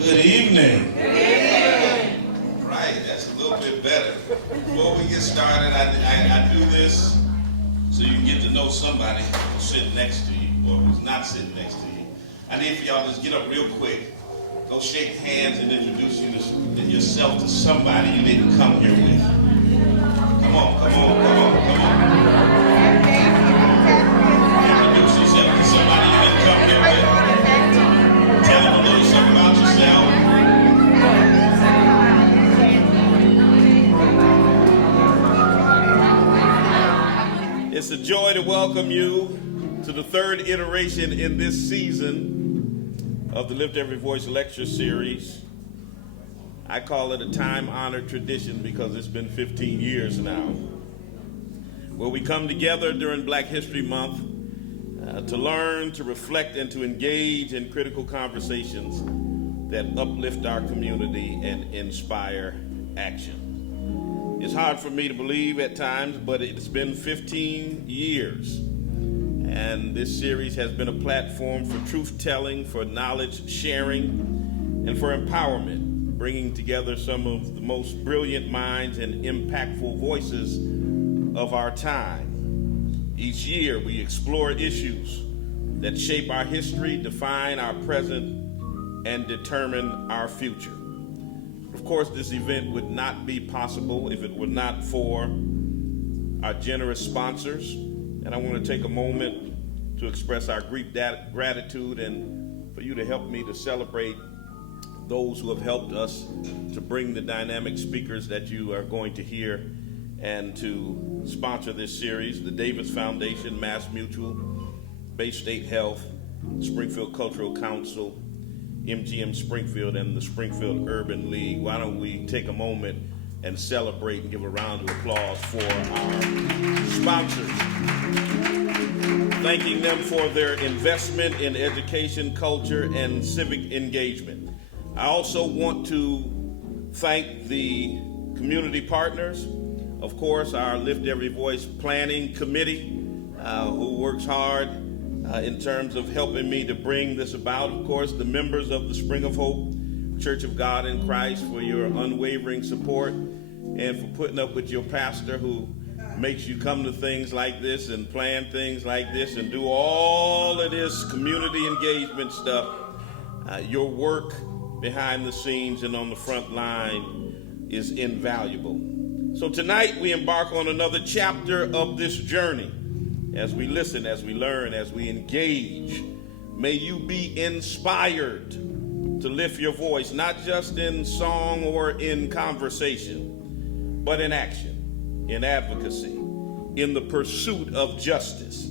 Good evening. Good evening. All right, that's a little bit better. Before we get started, I do this so you can get to know somebody who's sitting next to you or who's not sitting next to you. I need for y'all to just get up real quick. Go shake hands and introduce yourself to somebody you didn't come here with. Come on. Introduce yourself to somebody you didn't come here with. Tell them a little something about yourself. It's a joy to welcome you to the third iteration in this season of the Lift Every Voice lecture series. I call it a time-honored tradition because it's been 15 years now, where we come together during Black History Month to learn, to reflect, and to engage in critical conversations that uplift our community and inspire action. It's hard for me to believe at times, but it's been 15 years. And this series has been a platform for truth-telling, for knowledge sharing, and for empowerment, bringing together some of the most brilliant minds and impactful voices of our time. Each year, we explore issues that shape our history, define our present, and determine our future. Of course, this event would not be possible if it were not for our generous sponsors. And I want to take a moment to express our gratitude and for you to help me to celebrate those who have helped us to bring the dynamic speakers that you are going to hear and to sponsor this series: the Davis Foundation, Mass Mutual, Bay State Health, Springfield Cultural Council, MGM Springfield, and the Springfield Urban League. Why don't we take a moment and celebrate and give a round of applause for our sponsors, thanking them for their investment in education, culture, and civic engagement. I also want to thank the community partners, of course, our Lift Every Voice Planning Committee, who works hard in terms of helping me to bring this about. Of course, the members of the Spring of Hope Church of God in Christ for your unwavering support and for putting up with your pastor who makes you come to things like this and plan things like this and do all of this community engagement stuff. Your work behind the scenes and on the front line is invaluable. So tonight we embark on another chapter of this journey. As we listen, as we learn, as we engage, may you be inspired to lift your voice, not just in song or in conversation, but in action, in advocacy, in the pursuit of justice.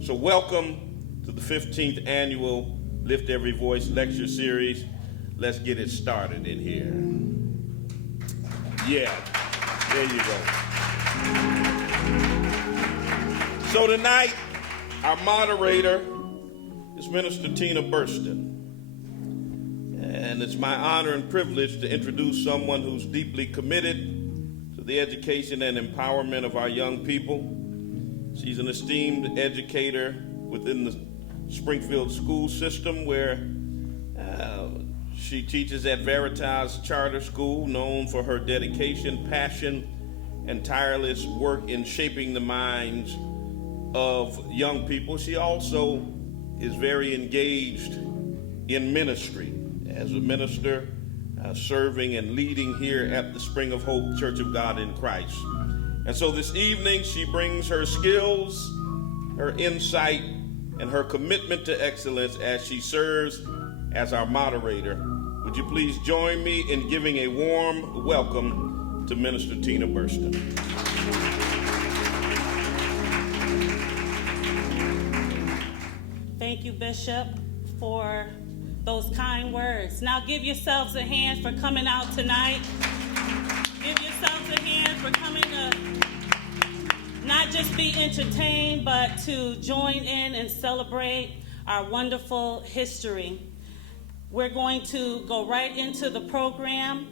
So welcome to the 15th annual Lift Every Voice lecture series. Let's get it started in here. Yeah, there you go. So tonight, our moderator is Minister Tina Burston. And it's my honor and privilege to introduce someone who's deeply committed to the education and empowerment of our young people. She's an esteemed educator within the Springfield school system, where she teaches at Veritas Charter School, known for her dedication, passion, and tireless work in shaping the minds of young people. She also is very engaged in ministry as a minister, serving and leading here at the Spring of Hope Church of God in Christ. And so this evening, she brings her skills, her insight, and her commitment to excellence as she serves as our moderator. Would you please join me in giving a warm welcome to Minister Tina Burston. Thank you, Bishop, for those kind words. Now give yourselves a hand for coming out tonight. Give yourselves a hand for coming to not just be entertained, but to join in and celebrate our wonderful history. We're going to go right into the program,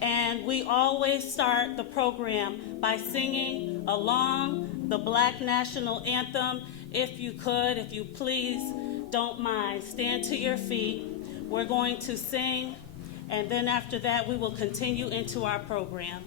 and we always start the program by singing along the Black National Anthem. If you could, if you please, don't mind, stand to your feet. We're going to sing And then after that, we will continue into our program.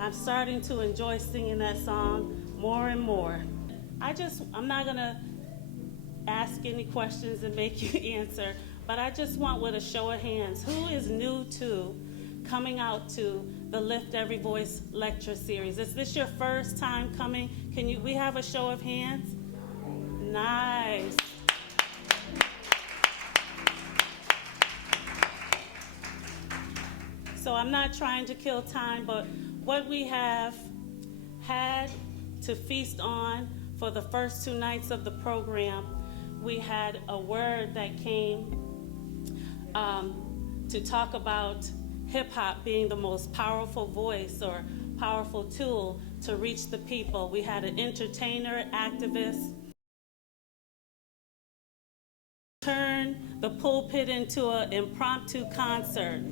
I'm starting to enjoy singing that song more and more. I'm not going to ask any questions and make you answer, but I just want, with a show of hands, who is new to coming out to the Lift Every Voice lecture series? Is this your first time coming? We have a show of hands? Nice. So I'm not trying to kill time, but what we have had to feast on for the first 2 nights of the program, we had a word that came to talk about hip-hop being the most powerful voice or powerful tool to reach the people. We had an entertainer, activist, turn the pulpit into an impromptu concert.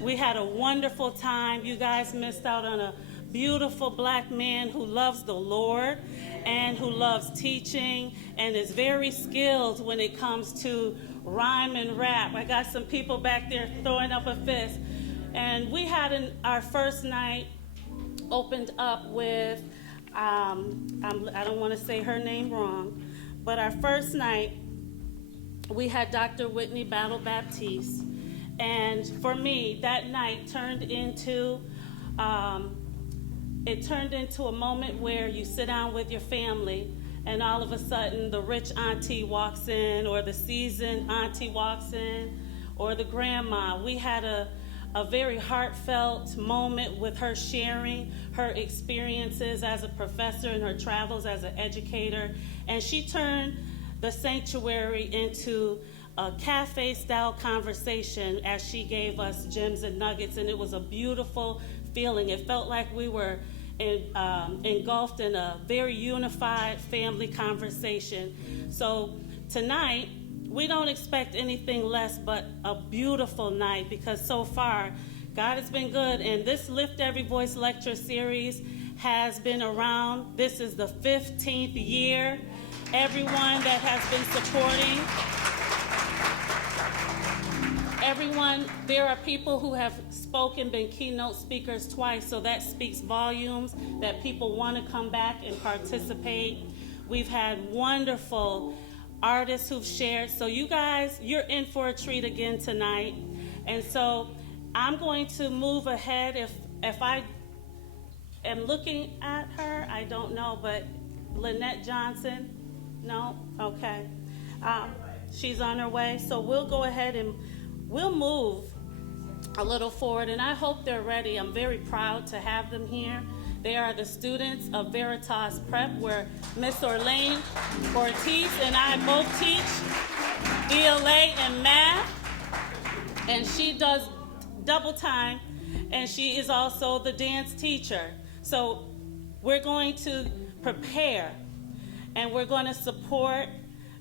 We had a wonderful time. You guys missed out on a beautiful black man who loves the Lord and who loves teaching and is very skilled when it comes to rhyme and rap. I got some people back there throwing up a fist. And we had our first night opened up with, I don't want to say her name wrong, but our first night we had Dr. Whitney Battle Baptiste. And for me, that night it turned into a moment where you sit down with your family, and all of a sudden the rich auntie walks in, or the seasoned auntie walks in, or the grandma. We had a very heartfelt moment with her sharing her experiences as a professor and her travels as an educator. And she turned the sanctuary into a cafe-style conversation as she gave us gems and nuggets. And it was a beautiful feeling. It felt like we were engulfed in a very unified family conversation. So tonight, we don't expect anything less but a beautiful night, because so far, God has been good. And this Lift Every Voice lecture series has been around. This is the 15th year. Everyone that has been supporting, there are people who have spoken, been keynote speakers twice, so that speaks volumes that people want to come back and participate. We've had wonderful artists who've shared. So you guys, you're in for a treat again tonight. And so I'm going to move ahead. If I am looking at her, I don't know, but Lynette Johnson, no? Okay. She's on her way. So we'll go ahead and we'll move a little forward, and I hope they're ready. I'm very proud to have them here. They are the students of Veritas Prep, where Miss Orlane Ortiz and I both teach ELA and math, and she does double time, and she is also the dance teacher. So we're going to prepare, and we're going to support,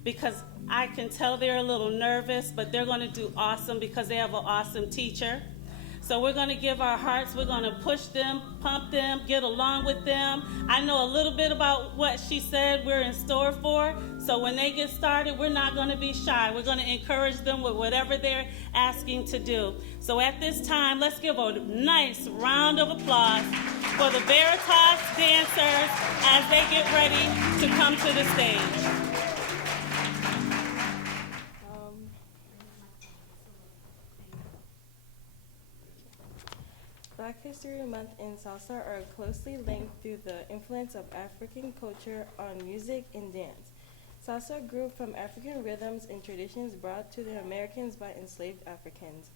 because I can tell they're a little nervous, but they're going to do awesome because they have an awesome teacher. So we're going to give our hearts. We're going to push them, pump them, get along with them. I know a little bit about what she said we're in store for. So when they get started, we're not going to be shy. We're going to encourage them with whatever they're asking to do. So at this time, let's give a nice round of applause for the Veritas dancers as they get ready to come to the stage. Black History Month and salsa are closely linked through the influence of African culture on music and dance. Salsa grew from African rhythms and traditions brought to the Americans by enslaved Africans,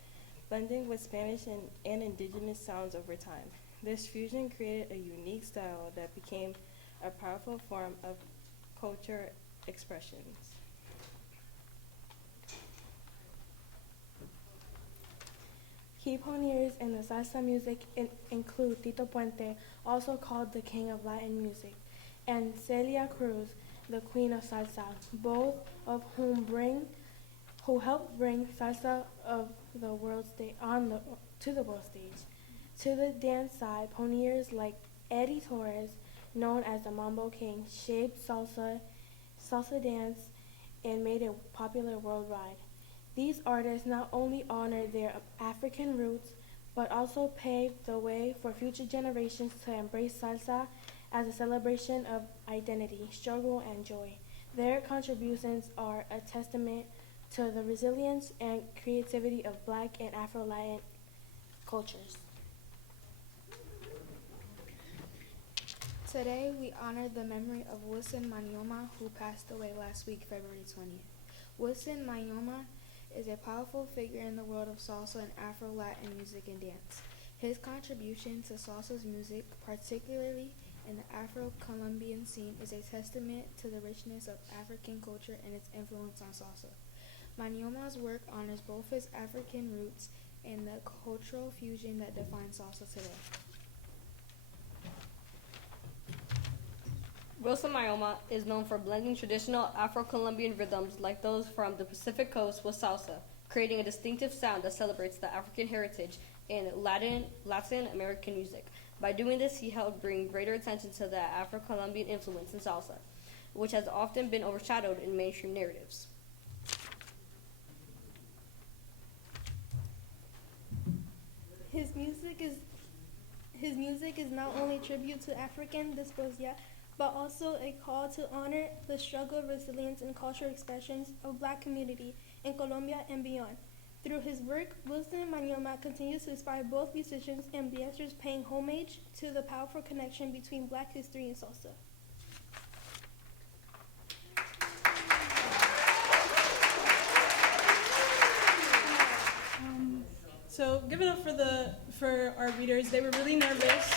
blending with Spanish and indigenous sounds over time. This fusion created a unique style that became a powerful form of culture expressions. Key pioneers in the salsa music include Tito Puente, also called the King of Latin Music, and Celia Cruz, the Queen of Salsa, both of whom helped bring salsa of the world to the world stage. To the dance side, pioneers like Eddie Torres, known as the Mambo King, shaped salsa dance and made it popular worldwide. These artists not only honored their African roots, but also paved the way for future generations to embrace salsa as a celebration of identity, struggle, and joy. Their contributions are a testament to the resilience and creativity of Black and Afro-Latin cultures. Today, we honor the memory of Wilson Manyoma, who passed away last week, February 20th. Wilson Manyoma is a powerful figure in the world of salsa and Afro-Latin music and dance. His contribution to salsa's music, particularly in the Afro-Colombian scene, is a testament to the richness of African culture and its influence on salsa. Manyoma's work honors both his African roots and the cultural fusion that defines salsa today. Wilson Mayoma is known for blending traditional Afro-Colombian rhythms like those from the Pacific Coast with salsa, creating a distinctive sound that celebrates the African heritage in Latin American music. By doing this, he helped bring greater attention to the Afro-Colombian influence in salsa, which has often been overshadowed in mainstream narratives. His music is not only a tribute to African diaspora, but also a call to honor the struggle, resilience, and cultural expressions of Black community in Colombia and beyond. Through his work, Wilson Manyoma continues to inspire both musicians and dancers, paying homage to the powerful connection between Black history and salsa. So give it up for our readers. They were really nervous.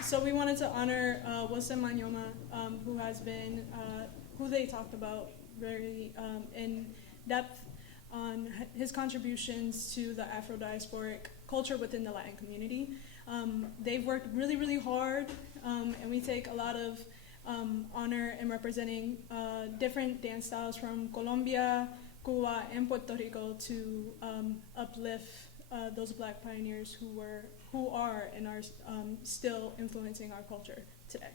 So we wanted to honor Wilson Manyoma, who they talked about very in depth on his contributions to the Afro-diasporic culture within the Latin community. They've worked really, really hard, and we take a lot of honor in representing different dance styles from Colombia, Cuba, and Puerto Rico to uplift those Black pioneers who are and are still influencing our culture today.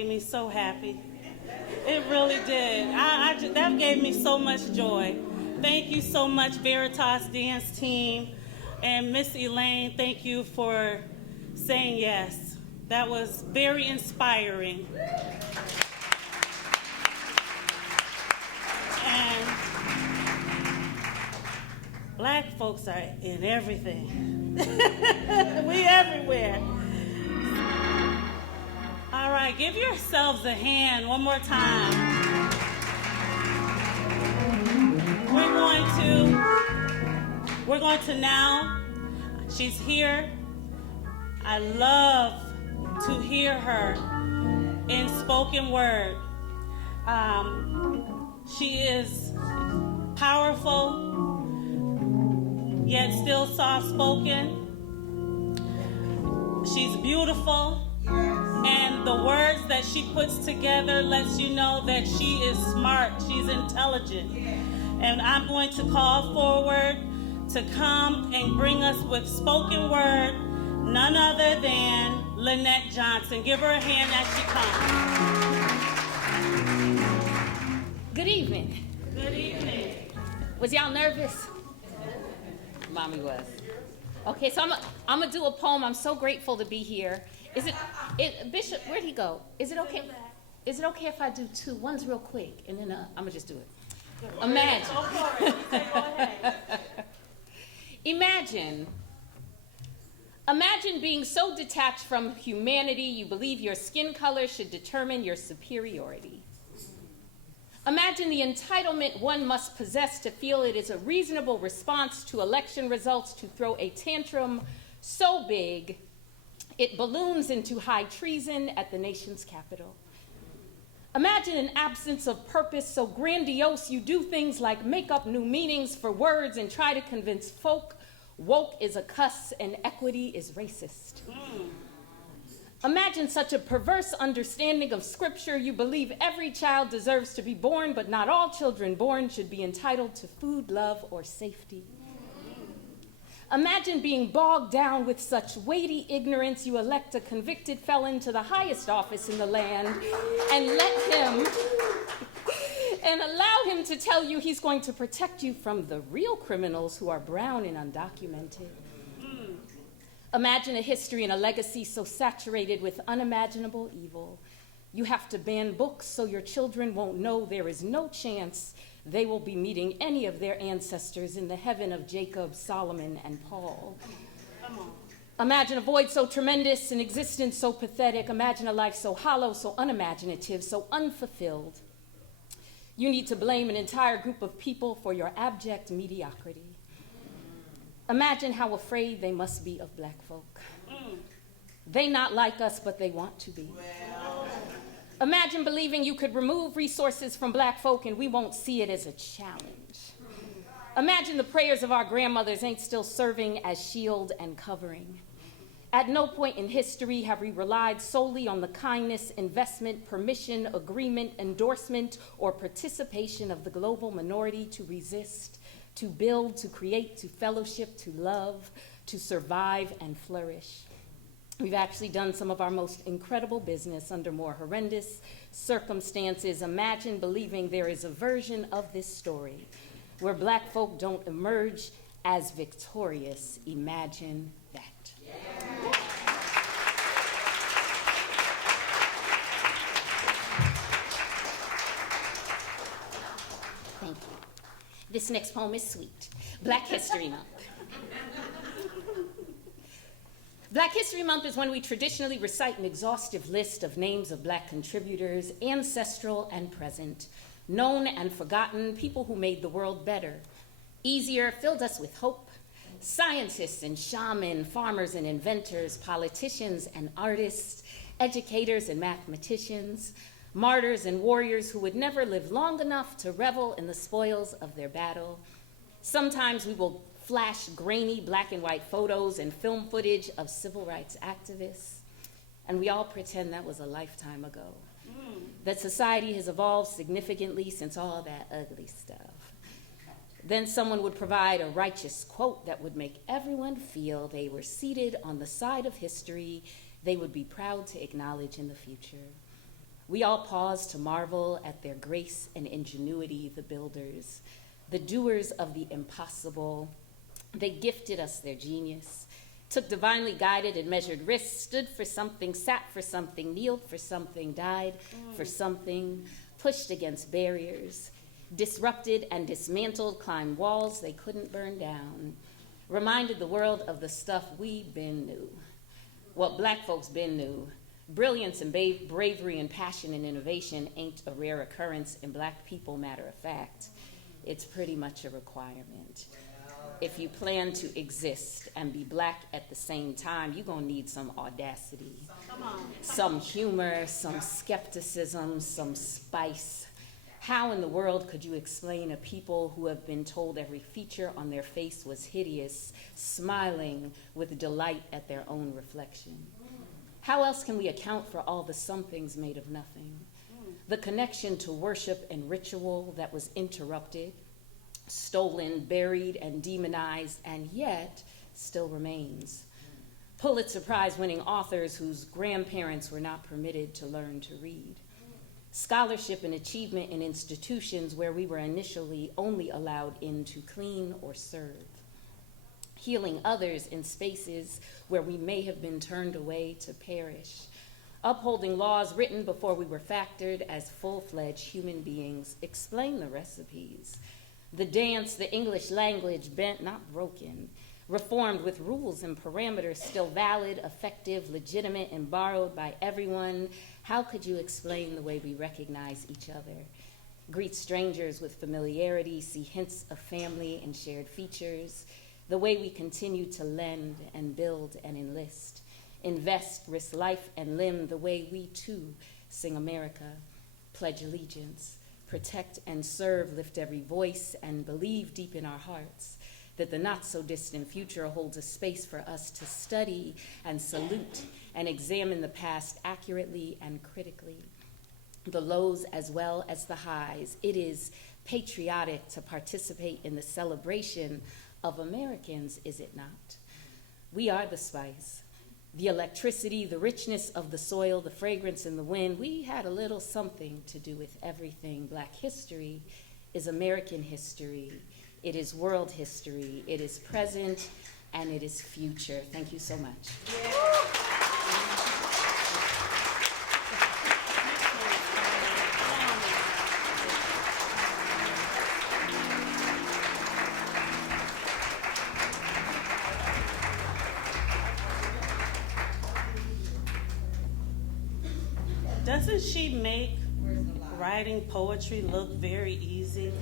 made me so happy. It really did. That gave me so much joy. Thank you so much, Veritas Dance Team. And Miss Elaine, thank you for saying yes. That was very inspiring. And Black folks are in everything. We everywhere. All right, give yourselves a hand one more time. We're going to now, she's here. I love to hear her in spoken word. She is powerful, yet still soft-spoken. She's beautiful, and the words that she puts together lets you know that she is smart, she's intelligent. And I'm going to call forward to come and bring us with spoken word none other than Lynette Johnson. Give her a hand as she comes. Good evening. Good evening. Was y'all nervous? Mommy was. Okay, so I'm gonna do a poem. I'm so grateful to be here. Bishop, where'd he go? Is it okay? Is it okay if I do two? One's real quick, and then I'm gonna just do it. Imagine. Go for it. Go ahead. Imagine being so detached from humanity you believe your skin color should determine your superiority. Imagine the entitlement one must possess to feel it is a reasonable response to election results to throw a tantrum so big it balloons into high treason at the nation's capital. Imagine an absence of purpose so grandiose you do things like make up new meanings for words and try to convince folk woke is a cuss and equity is racist. Imagine such a perverse understanding of scripture you believe every child deserves to be born, but not all children born should be entitled to food, love, or safety. Imagine being bogged down with such weighty ignorance you elect a convicted felon to the highest office in the land and allow him to tell you he's going to protect you from the real criminals who are brown and undocumented. Imagine a history and a legacy so saturated with unimaginable evil. You have to ban books so your children won't know there is no chance they will be meeting any of their ancestors in the heaven of Jacob, Solomon, and Paul. Imagine a void so tremendous, an existence so pathetic. Imagine a life so hollow, so unimaginative, so unfulfilled. You need to blame an entire group of people for your abject mediocrity. Imagine how afraid they must be of black folk. They not like us, but they want to be. Imagine believing you could remove resources from black folk and we won't see it as a challenge. Imagine the prayers of our grandmothers ain't still serving as shield and covering. At no point in history have we relied solely on the kindness, investment, permission, agreement, endorsement, or participation of the global minority to resist, to build, to create, to fellowship, to love, to survive and flourish. We've actually done some of our most incredible business under more horrendous circumstances. Imagine believing there is a version of this story where black folk don't emerge as victorious. Imagine that. Thank you. This next poem is sweet. Black History Month. Black History Month is when we traditionally recite an exhaustive list of names of black contributors, ancestral and present, known and forgotten, people who made the world better, easier, filled us with hope, scientists and shamans, farmers and inventors, politicians and artists, educators and mathematicians, martyrs and warriors who would never live long enough to revel in the spoils of their battle. Sometimes we will flash grainy black and white photos and film footage of civil rights activists, and we all pretend that was a lifetime ago. That society has evolved significantly since all that ugly stuff. Then someone would provide a righteous quote that would make everyone feel they were seated on the side of history they would be proud to acknowledge in the future. We all pause to marvel at their grace and ingenuity, the builders, the doers of the impossible. They gifted us their genius, took divinely guided and measured risks, stood for something, sat for something, kneeled for something, died for something, pushed against barriers, disrupted and dismantled, climbed walls they couldn't burn down, reminded the world of the stuff we been knew, what black folks been knew. Brilliance and bravery and passion and innovation ain't a rare occurrence in black people, matter of fact. It's pretty much a requirement. If you plan to exist and be black at the same time, you're gonna need some audacity, some humor, some skepticism, some spice. How in the world could you explain a people who have been told every feature on their face was hideous, smiling with delight at their own reflection? How else can we account for all the somethings made of nothing? The connection to worship and ritual that was interrupted, stolen, buried, and demonized, and yet still remains. Pulitzer Prize-winning authors whose grandparents were not permitted to learn to read. Scholarship and achievement in institutions where we were initially only allowed in to clean or serve. Healing others in spaces where we may have been turned away to perish. Upholding laws written before we were factored as full-fledged human beings. Explain the recipes. The dance, the English language, bent, not broken, reformed with rules and parameters still valid, effective, legitimate, and borrowed by everyone. How could you explain the way we recognize each other? Greet strangers with familiarity, see hints of family and shared features. The way we continue to lend and build and enlist, invest, risk life and limb, the way we too sing America, pledge allegiance, protect and serve, lift every voice, and believe deep in our hearts that the not-so-distant future holds a space for us to study and salute and examine the past accurately and critically, the lows as well as the highs. It is patriotic to participate in the celebration of Americans, is it not? We are the spice, the electricity, the richness of the soil, the fragrance in the wind. We had a little something to do with everything. Black history is American history. It is world history. It is present and it is future. Thank you so much. Doesn't she make writing poetry look very easy?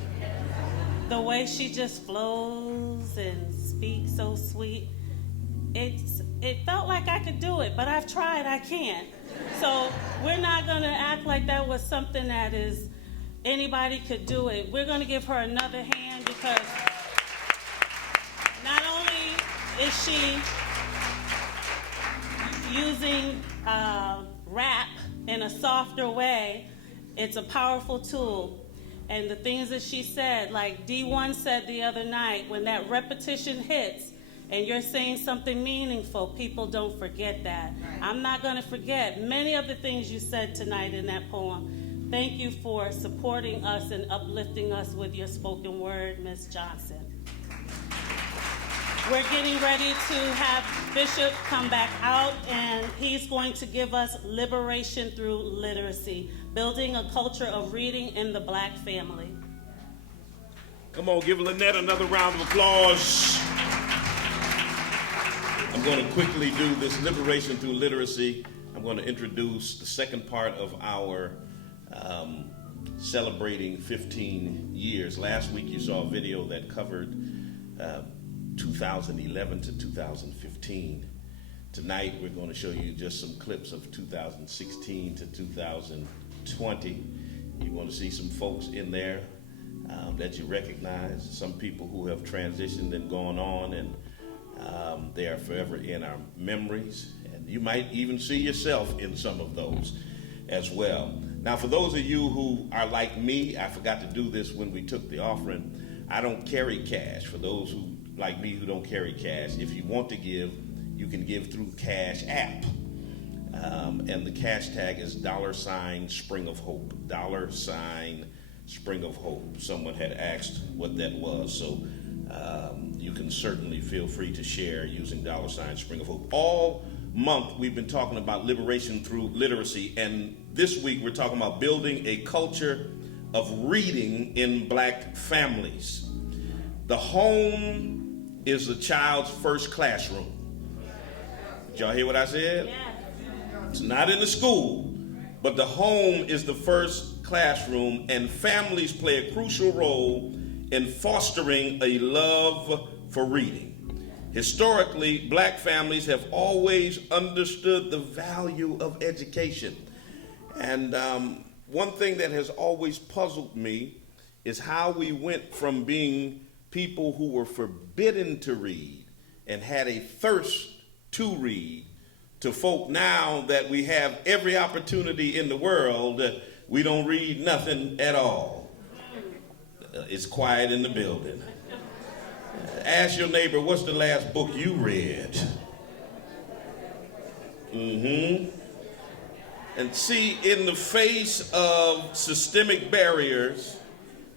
The way she just flows and speaks so sweet. It felt like I could do it, but I've tried, I can't. So we're not gonna act like that was something that is anybody could do it. We're gonna give her another hand because not only is she using rap in a softer way, it's a powerful tool. And the things that she said, like D1 said the other night, when that repetition hits and you're saying something meaningful, people don't forget that. Right. I'm not going to forget many of the things you said tonight in that poem. Thank you for supporting us and uplifting us with your spoken word, Ms. Johnson. We're getting ready to have Bishop come back out, and he's going to give us liberation through literacy, building a culture of reading in the black family. Come on, give Lynette another round of applause. I'm going to quickly do this liberation through literacy. I'm going to introduce the second part of our celebrating 15 years. Last week you saw a video that covered 2011 to 2015. Tonight we're going to show you just some clips of 2016 to 2020. You want to see some folks in there that you recognize, some people who have transitioned and gone on, and they are forever in our memories. And you might even see yourself in some of those as well. Now, for those of you who are like me, I forgot to do this when we took the offering. I don't carry cash. For those who like me who don't carry cash, if you want to give, you can give through Cash App. And the cash tag is $Spring of Hope. $Spring of Hope. Someone had asked what that was, so you can certainly feel free to share using $Spring of Hope. All month we've been talking about liberation through literacy, and this week we're talking about building a culture of reading in black families. The home is the child's first classroom. Did y'all hear what I said? Yes. It's not in the school, but the home is the first classroom, and families play a crucial role in fostering a love for reading. Historically, black families have always understood the value of education. And one thing that has always puzzled me is how we went from being people who were forbidden to read and had a thirst to read to folk now that we have every opportunity in the world, we don't read nothing at all. It's quiet in the building. Ask your neighbor, what's the last book you read? And see, in the face of systemic barriers,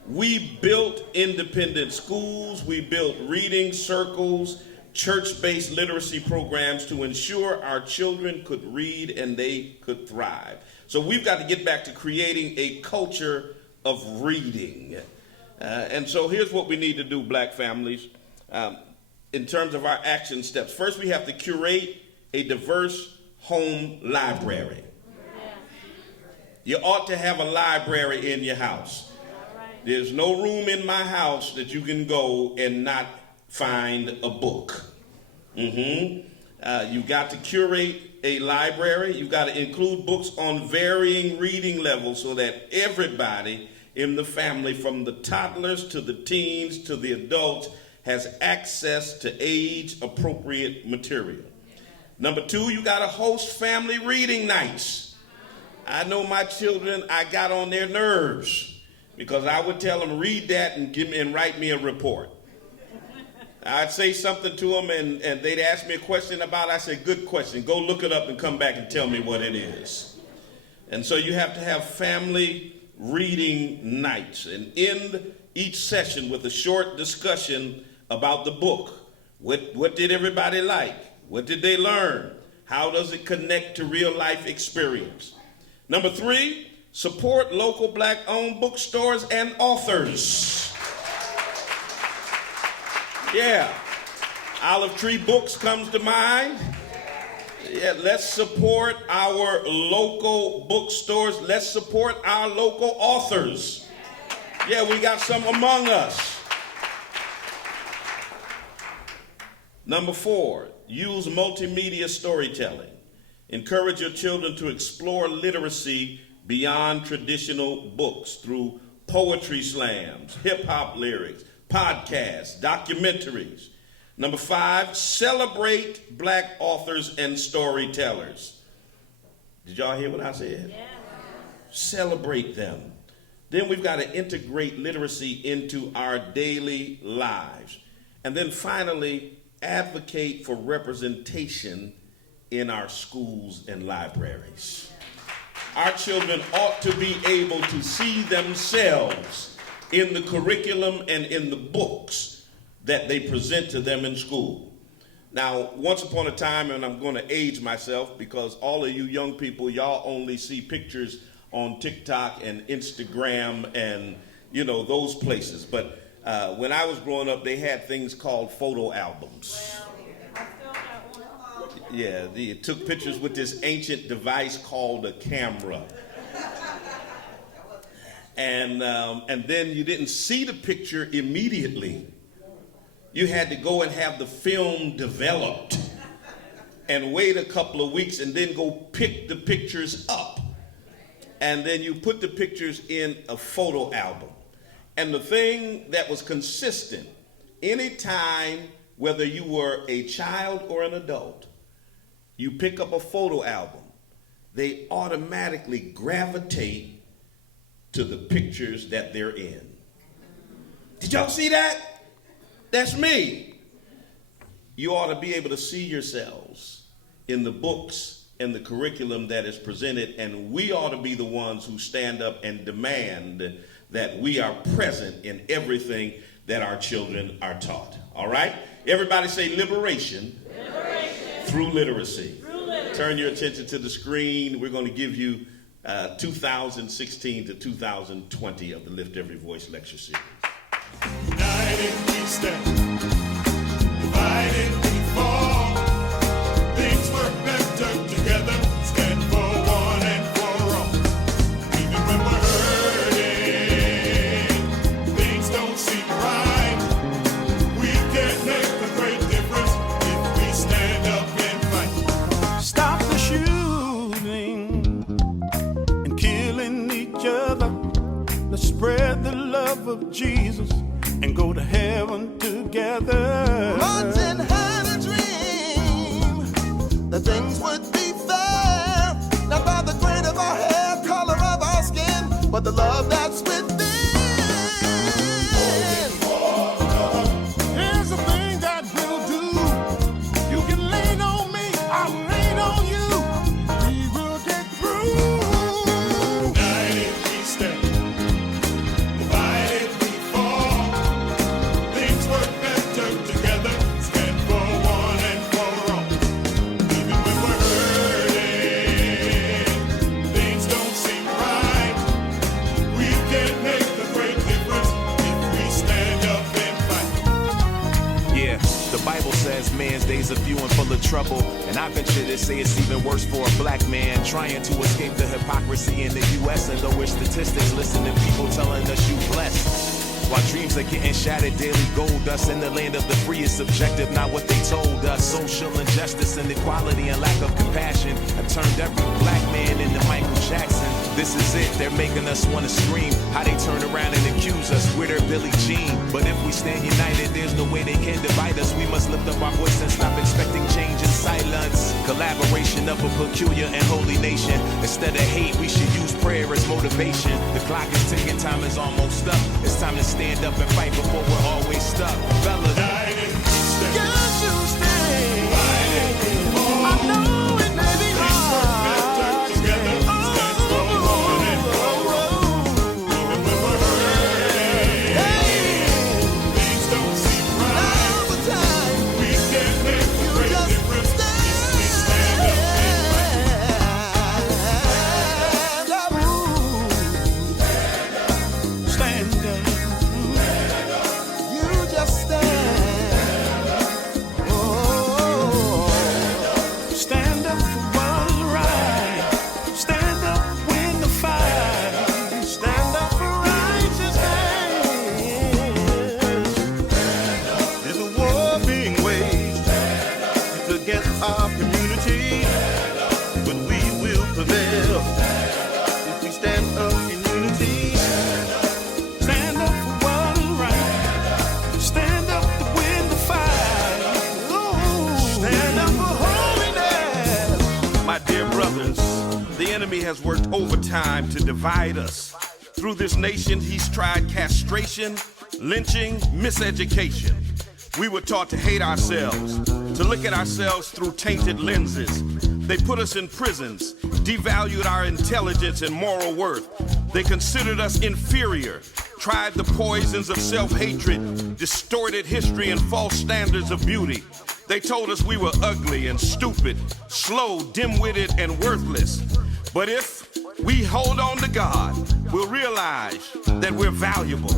we built independent schools, we built reading circles, church-based literacy programs to ensure our children could read and they could thrive. So we've got to get back to creating a culture of reading. And so here's what we need to do, black families, in terms of our action steps. First, we have to curate a diverse home library. You ought to have a library in your house. There's no room in my house that you can go and not find a book. You got to curate a library. You've got to include books on varying reading levels so that everybody in the family, from the toddlers to the teens to the adults, has access to age-appropriate material. Number two, you got to host family reading nights. I know my children, I got on their nerves because I would tell them, read that and write me a report. I'd say something to them and they'd ask me a question about it. I said, good question. Go look it up and come back and tell me what it is. And so you have to have family reading nights and end each session with a short discussion about the book. What did everybody like? What did they learn? How does it connect to real life experience? Number three, support local black-owned bookstores and authors. Yeah, Olive Tree Books comes to mind. Yeah, let's support our local bookstores. Let's support our local authors. Yeah, we got some among us. Number four, use multimedia storytelling. Encourage your children to explore literacy beyond traditional books through poetry slams, hip-hop lyrics, podcasts, documentaries. Number five, celebrate black authors and storytellers. Did y'all hear what I said? Yeah. Celebrate them. Then we've got to integrate literacy into our daily lives. And then finally, advocate for representation in our schools and libraries. Our children ought to be able to see themselves in the curriculum and in the books that they present to them in school. Now, once upon a time, and I'm going to age myself because all of you young people, y'all only see pictures on TikTok and Instagram and, you know, those places. But when I was growing up, they had things called photo albums. Yeah, they took pictures with this ancient device called a camera. And then you didn't see the picture immediately. You had to go and have the film developed and wait a couple of weeks and then go pick the pictures up. And then you put the pictures in a photo album. And the thing that was consistent, anytime, whether you were a child or an adult, you pick up a photo album, they automatically gravitate to the pictures that they're in. Did y'all see that? That's me. You ought to be able to see yourselves in the books and the curriculum that is presented, and we ought to be the ones who stand up and demand that we are present in everything that our children are taught. All right? Everybody say liberation, through literacy. Turn your attention to the screen. We're going to give you 2016 to 2020 of the Lift Every Voice lecture series. United we stand, divided we fall. Things work better together. Stand for one and for all. Even when we're hurting, things don't seem right. We can make a great difference if we stand up and fight. Stop the shooting and killing each other. Let's spread the love of Jesus and go to heaven together. Martin had a dream that things would be fair, not by the grade of our hair, color of our skin, but the love that's within. Here's a thing that we'll do. You can lean on me, I'll lean on you. We will get through. United we stand, divided we fall. Things work better together. Stand for one and for all. Even when we're hurting, things don't seem right. We can make a great difference if we stand up and fight. Yeah, the Bible says man's days are few and full of trouble. And I venture to say it's even worse for a black man trying to escape the hypocrisy in the U.S. and lower statistics. Listen to people telling us you blessed, while dreams are getting shattered, daily gold dust. In the land of the free is subjective, not what they told us. Social injustice, inequality, and lack of compassion have turned every black man into Michael Jackson. This is it, they're making us want to scream. How they turn around and accuse us, we're their Billie Jean. But if we stand united, there's no way they can divide us. We must lift up our voice and stop expecting change in silence. Collaboration of a peculiar and holy nation. Instead of hate, we should use prayer as motivation. The clock is ticking, time is almost up. It's time to stand up and fight before we're always stuck. Fellas, United we stand, Yes, you stay. divided we fall. I know it may be Things work hard. better together. Stand for one and for all. Even when we're hurting, things don't seem right. Now's the time. We can make a great difference if we stand up and fight. Stand up. You just stand. Oh, Stand up for what's right. Stand up, win the fight. stand up for righteousness. There's a war being waged against our community, but we will prevail if we stand up in unity. Stand up for what is right. Stand up to win the fight. Stand up for holiness. My dear brothers, the enemy has worked overtime to divide us. Through this nation, he's tried castration, lynching, miseducation. We were taught to hate ourselves, to look at ourselves through tainted lenses. They put us in prisons, devalued our intelligence and moral worth. They considered us inferior, tried the poisons of self-hatred, distorted history and false standards of beauty. They told us we were ugly and stupid, slow, dim-witted, and worthless. But if we hold on to God, we'll realize that we're valuable.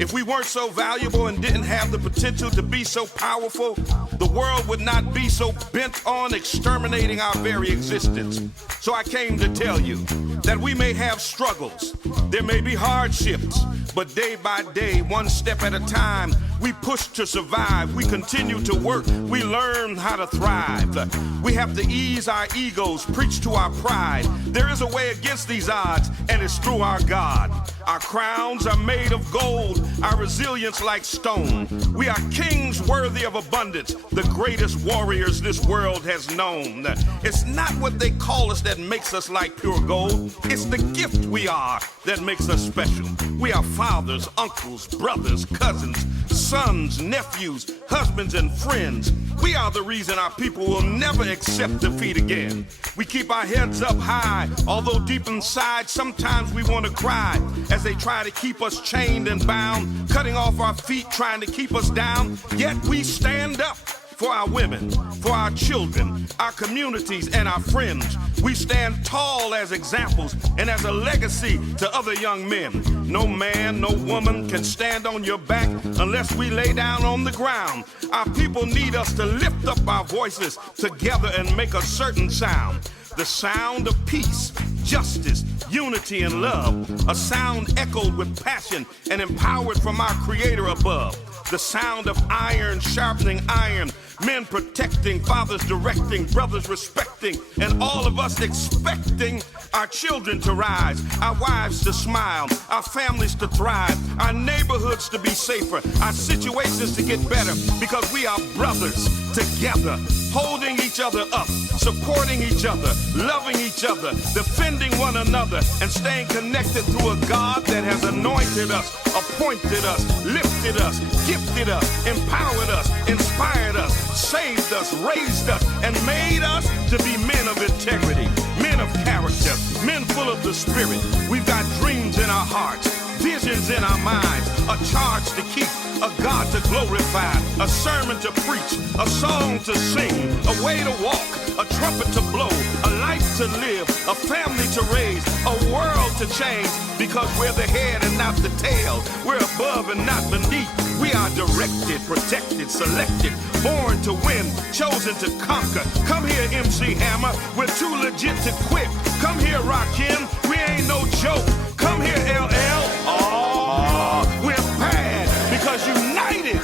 If we weren't so valuable and didn't have the potential to be so powerful, the world would not be so bent on exterminating our very existence. So I came to tell you that we may have struggles, there may be hardships, but day by day, one step at a time, we push to survive, we continue to work, we learn how to thrive. We have to ease our egos, preach to our pride. There is a way against these odds, and it's through our God. Our crowns are made of gold, our resilience like stone. We are kings worthy of abundance, the greatest warriors this world has known. It's not what they call us that makes us like pure gold. It's the gift we are that makes us special. We are fathers, uncles, brothers, cousins, sons, nephews, husbands, and friends. We are the reason our people will never accept defeat again. We keep our heads up high, although deep inside sometimes we want to cry as they try to keep us chained and bound, cutting off our feet, trying to keep us down. Yet we stand up for our women, for our children, our communities, and our friends. We stand tall as examples and as a legacy to other young men. No man, no woman can stand on your back unless we lay down on the ground. Our people need us to lift up our voices together and make a certain sound. The sound of peace, justice, unity, and love. A sound echoed with passion and empowered from our Creator above. The sound of iron sharpening iron, men protecting, fathers directing, brothers respecting, and all of us expecting our children to rise, our wives to smile, our families to thrive, our neighborhoods to be safer, our situations to get better, because we are brothers together, holding each other up, supporting each other, loving each other, defending one another, and staying connected to a God that has anointed us, appointed us, lifted us, gifted us, empowered us, inspired us, saved us, raised us, and made us to be men of integrity, men of character, men full of the Spirit. We've got dreams in our hearts, visions in our minds, a charge to keep, a God to glorify, a sermon to preach, a song to sing, a way to walk, a trumpet to blow, a life to live, a family to raise, a world to change, because we're the head and not the tail. We're above and not beneath. We are directed, protected, selected, born to win, chosen to conquer. Come here, MC Hammer, we're too legit to quit. Come here, Rakim, we ain't no joke. Come here, LL, oh, we're bad, because united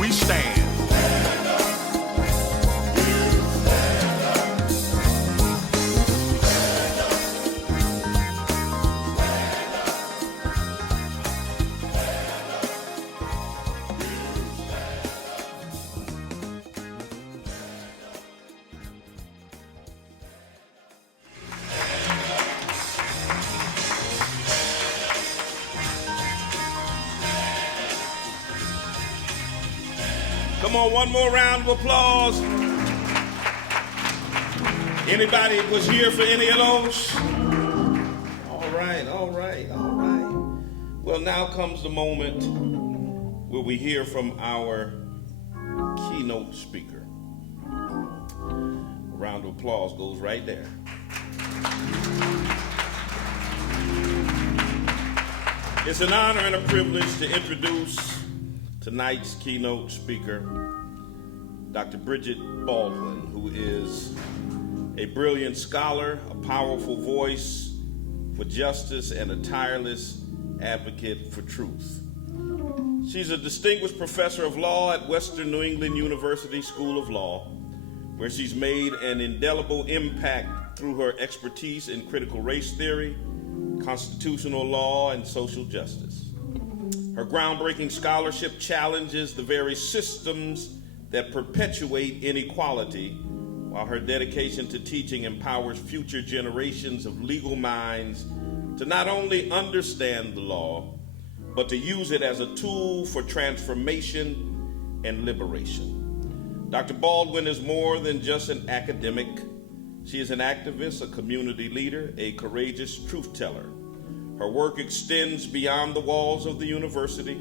we stand. Come on, one more round of applause. Anybody was here for any of those? All right, all right, all right. Well, now comes the moment where we hear from our keynote speaker. A round of applause goes right there. It's an honor and a privilege to introduce tonight's keynote speaker, Dr. Bridgette Baldwin, who is a brilliant scholar, a powerful voice for justice, and a tireless advocate for truth. She's a distinguished professor of law at Western New England University School of Law, where she's made an indelible impact through her expertise in critical race theory, constitutional law, and social justice. Her groundbreaking scholarship challenges the very systems that perpetuate inequality, while her dedication to teaching empowers future generations of legal minds to not only understand the law, but to use it as a tool for transformation and liberation. Dr. Baldwin is more than just an academic. She is an activist, a community leader, a courageous truth teller. Her work extends beyond the walls of the university.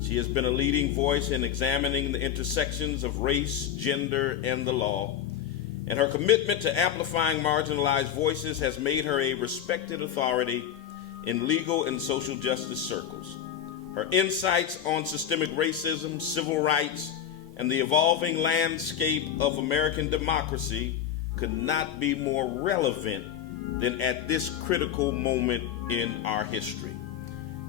She has been a leading voice in examining the intersections of race, gender, and the law. And her commitment to amplifying marginalized voices has made her a respected authority in legal and social justice circles. Her insights on systemic racism, civil rights, and the evolving landscape of American democracy could not be more relevant than at this critical moment in our history.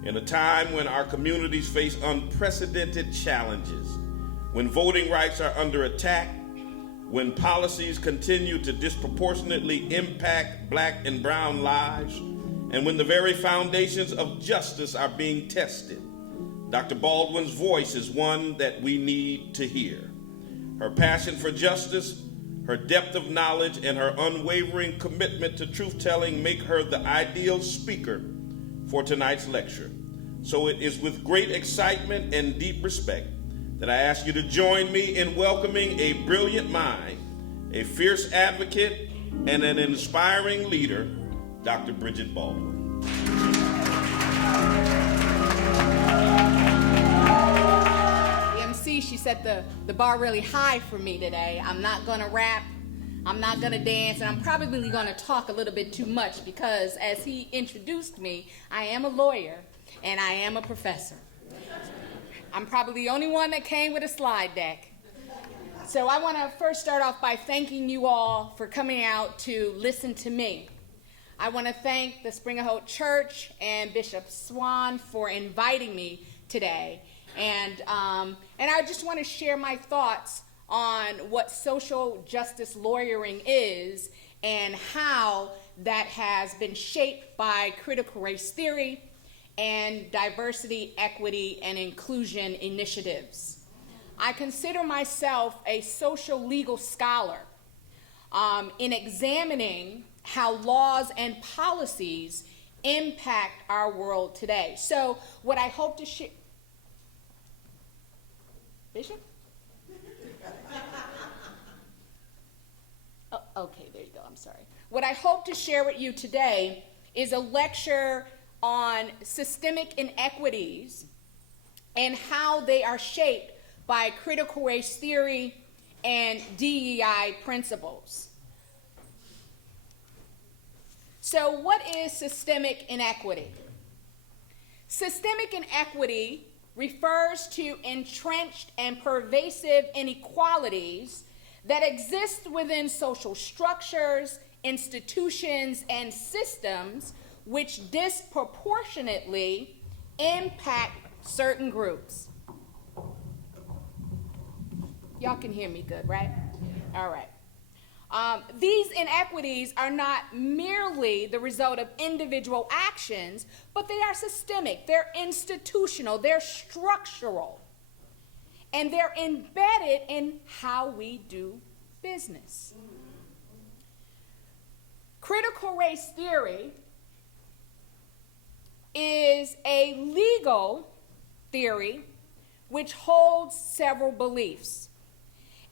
In a time when our communities face unprecedented challenges, when voting rights are under attack, when policies continue to disproportionately impact Black and brown lives, and when the very foundations of justice are being tested, Dr. Baldwin's voice is one that we need to hear. Her passion for justice, her depth of knowledge, and her unwavering commitment to truth-telling make her the ideal speaker for tonight's lecture. So it is with great excitement and deep respect that I ask you to join me in welcoming a brilliant mind, a fierce advocate, and an inspiring leader, Dr. Bridgette Baldwin. The MC, she set the bar really high for me today. I'm not gonna rap, I'm not gonna dance, and I'm probably gonna talk a little bit too much because as he introduced me, I am a lawyer and I am a professor. I'm probably the only one that came with a slide deck. So I want to first start off by thanking you all for coming out to listen to me. I want to thank the Springer Hope Church and Bishop Swan for inviting me today. And I just want to share my thoughts on what social justice lawyering is and how that has been shaped by critical race theory and diversity, equity, and inclusion initiatives. I consider myself a social legal scholar in examining how laws and policies impact our world today. So what I hope to share... Bishop? Oh, okay, there you go, I'm sorry. What I hope to share with you today is a lecture on systemic inequities and how they are shaped by critical race theory and DEI principles. So what is systemic inequity? Systemic inequity refers to entrenched and pervasive inequalities that exist within social structures, institutions, and systems which disproportionately impact certain groups. Y'all can hear me good, right? All right. These inequities are not merely the result of individual actions, but they are systemic, they're institutional, they're structural, and they're embedded in how we do business. Critical race theory is a legal theory which holds several beliefs.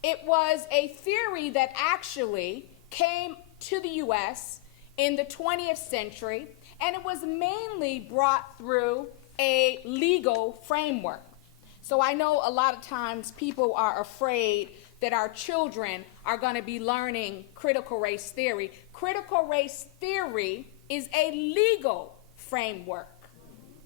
It was a theory that actually came to the U.S. in the 20th century, and it was mainly brought through a legal framework. So I know a lot of times people are afraid that our children are going to be learning critical race theory. Critical race theory is a legal framework.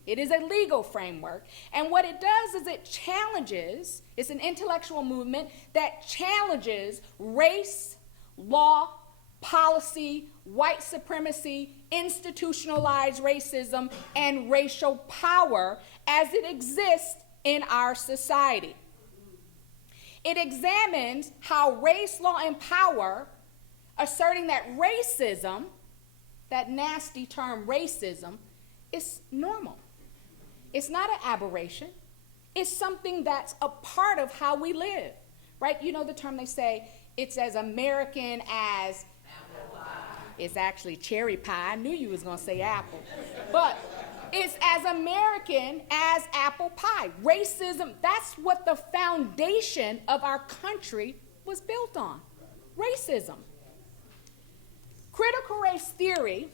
It is a legal framework. And what it does is it challenges, it's an intellectual movement that challenges race, law, policy, white supremacy, institutionalized racism, and racial power as it exists in our society. It examines how race, law, and power, asserting that racism, that nasty term racism, is normal. It's not an aberration. It's something that's a part of how we live, right? You know the term they say, it's as American as apple pie. It's actually cherry pie. I knew you was going to say apple. But it's as American as apple pie. Racism, that's what the foundation of our country was built on. Racism. Critical race theory,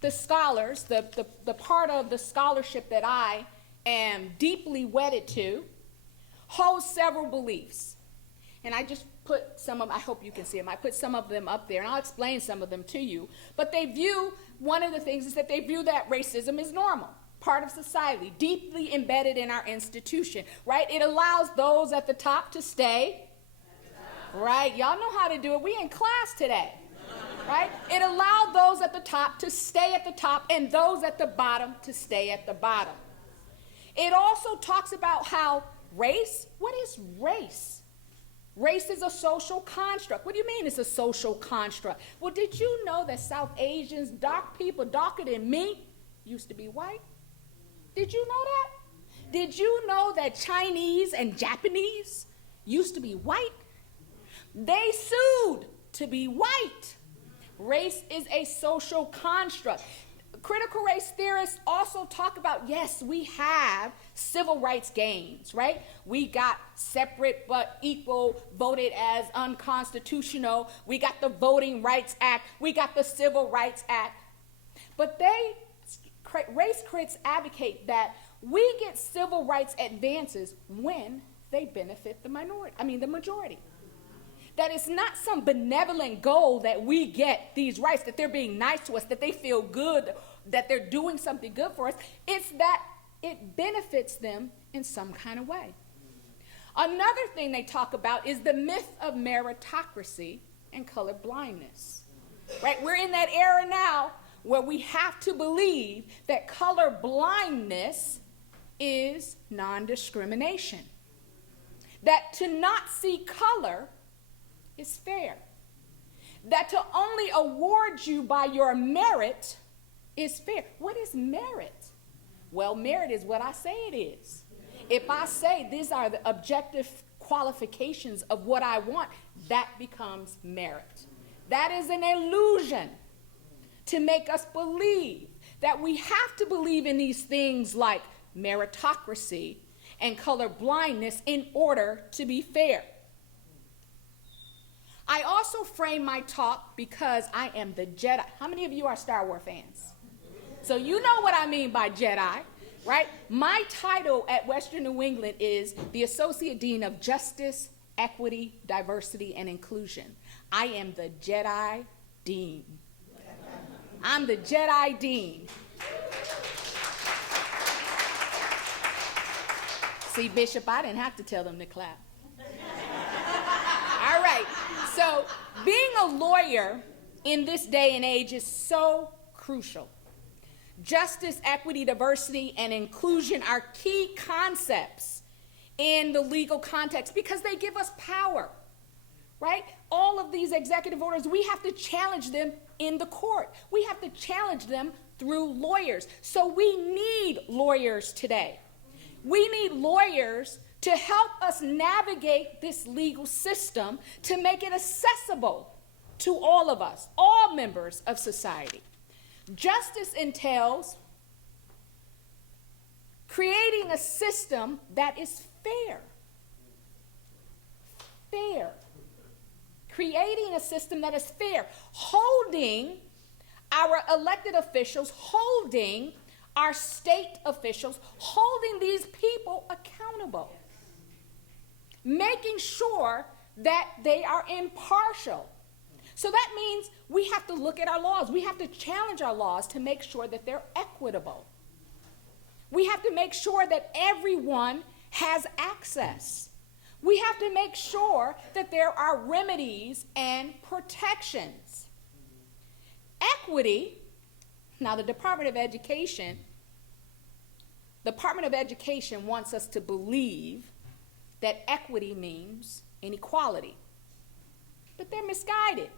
the scholars, the part of the scholarship that I am deeply wedded to, holds several beliefs. And I just put some of them, I hope you can see them, I put some of them up there, and I'll explain some of them to you. But they view, one of the things is that they view that racism is normal, part of society, deeply embedded in our institution, right? It allows those at the top to stay, right? Y'all know how to do it. We in class today. Right? It allowed those at the top to stay at the top and those at the bottom to stay at the bottom. It also talks about how race, what is race? Race is a social construct. What do you mean it's a social construct? Well, did you know that South Asians, dark people, darker than me, used to be white? Did you know that? Did you know that Chinese and Japanese used to be white? They sued to be white. Race is a social construct. Critical race theorists also talk about, yes, we have civil rights gains, right? We got separate but equal voted as unconstitutional. We got the Voting Rights Act. We got the Civil Rights Act. But race critics advocate that we get civil rights advances when they benefit the majority. That it's not some benevolent goal that we get these rights, that they're being nice to us, that they feel good, that they're doing something good for us. It's that it benefits them in some kind of way. Another thing they talk about is the myth of meritocracy and color blindness. Right? We're in that era now where we have to believe that color blindness is non-discrimination. That to not see color is fair. That to only award you by your merit is fair. What is merit? Well, merit is what I say it is. If I say these are the objective qualifications of what I want, that becomes merit. That is an illusion to make us believe that we have to believe in these things like meritocracy and color blindness in order to be fair. I also frame my talk because I am the Jedi. How many of you are Star Wars fans? So you know what I mean by Jedi, right? My title at Western New England is the Associate Dean of Justice, Equity, Diversity, and Inclusion. I am the Jedi Dean. I'm the Jedi Dean. See, Bishop, I didn't have to tell them to clap. All right, so being a lawyer in this day and age is so crucial. Justice, equity, diversity, and inclusion are key concepts in the legal context because they give us power, right? All of these executive orders, we have to challenge them in the court. We have to challenge them through lawyers. So we need lawyers today. We need lawyers to help us navigate this legal system to make it accessible to all of us, all members of society. Justice entails creating a system that is fair. Fair. Creating a system that is fair. Holding our elected officials, holding our state officials, holding these people accountable. Making sure that they are impartial. So that means we have to look at our laws. We have to challenge our laws to make sure that they're equitable. We have to make sure that everyone has access. We have to make sure that there are remedies and protections. Equity, now the Department of Education wants us to believe that equity means inequality. But they're misguided.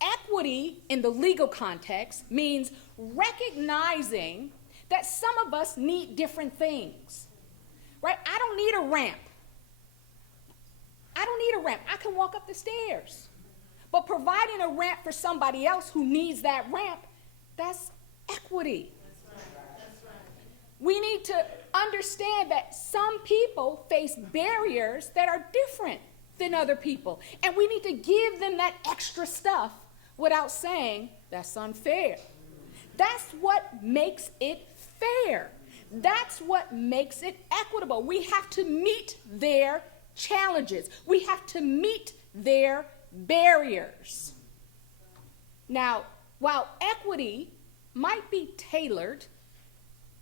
Equity in the legal context means recognizing that some of us need different things, right? I don't need a ramp. I can walk up the stairs. But providing a ramp for somebody else who needs that ramp, that's equity. That's right. We need to understand that some people face barriers that are different than other people. And we need to give them that extra stuff without saying that's unfair. That's what makes it fair. That's what makes it equitable. We have to meet their challenges. We have to meet their barriers. Now, while equity might be tailored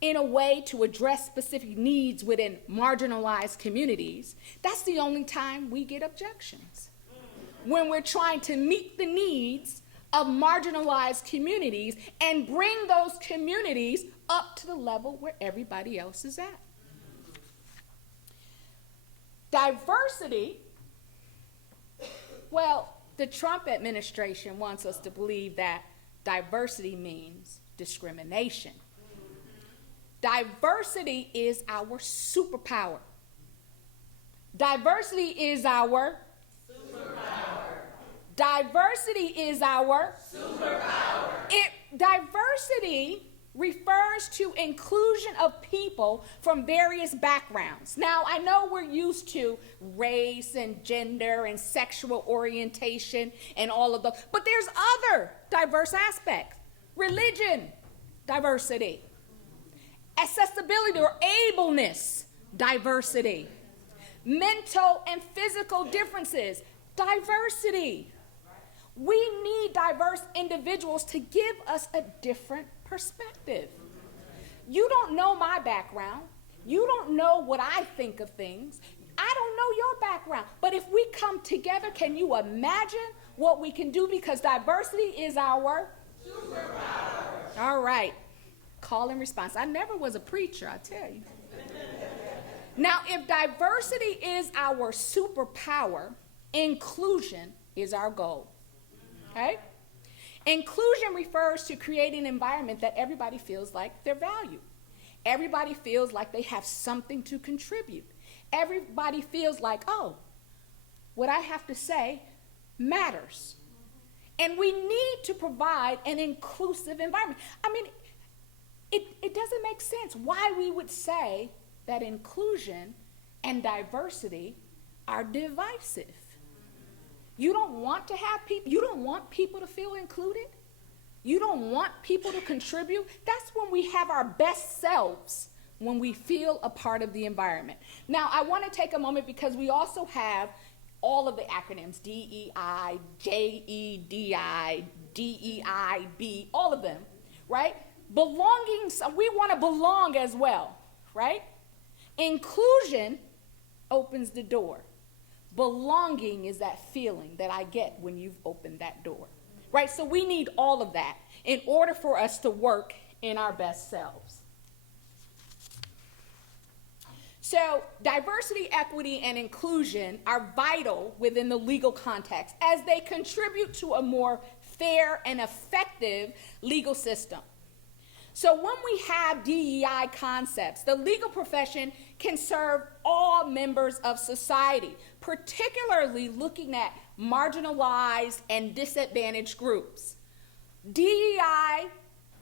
in a way to address specific needs within marginalized communities, that's the only time we get objections. When we're trying to meet the needs of marginalized communities and bring those communities up to the level where everybody else is at. Diversity, well, the Trump administration wants us to believe that diversity means discrimination. Diversity is our superpower. Diversity is our superpower. Diversity is our superpower. Diversity refers to inclusion of people from various backgrounds. Now, I know we're used to race and gender and sexual orientation and all of those, but there's other diverse aspects. Religion, diversity. Accessibility or ableness, diversity. Mental and physical differences, diversity. We need diverse individuals to give us a different perspective. You don't know my background. You don't know what I think of things. I don't know your background. But if we come together, can you imagine what we can do? Because diversity is our superpower. All right. Call and response. I never was a preacher, I tell you. Now, if diversity is our superpower, inclusion is our goal. Okay? Inclusion refers to creating an environment that everybody feels like they're valued. Everybody feels like they have something to contribute. Everybody feels like, oh, what I have to say matters. And we need to provide an inclusive environment. I mean, it doesn't make sense why we would say that inclusion and diversity are divisive. You don't want to have people, you don't want people to feel included. You don't want people to contribute. That's when we have our best selves, when we feel a part of the environment. Now, I want to take a moment because we also have all of the acronyms, DEI, JEDI, DEIB, all of them, right? Belonging, we want to belong as well, right? Inclusion opens the door. Belonging is that feeling that I get when you've opened that door, right? So we need all of that in order for us to work in our best selves. So diversity, equity, and inclusion are vital within the legal context as they contribute to a more fair and effective legal system. So when we have DEI concepts, the legal profession can serve all members of society, particularly looking at marginalized and disadvantaged groups. DEI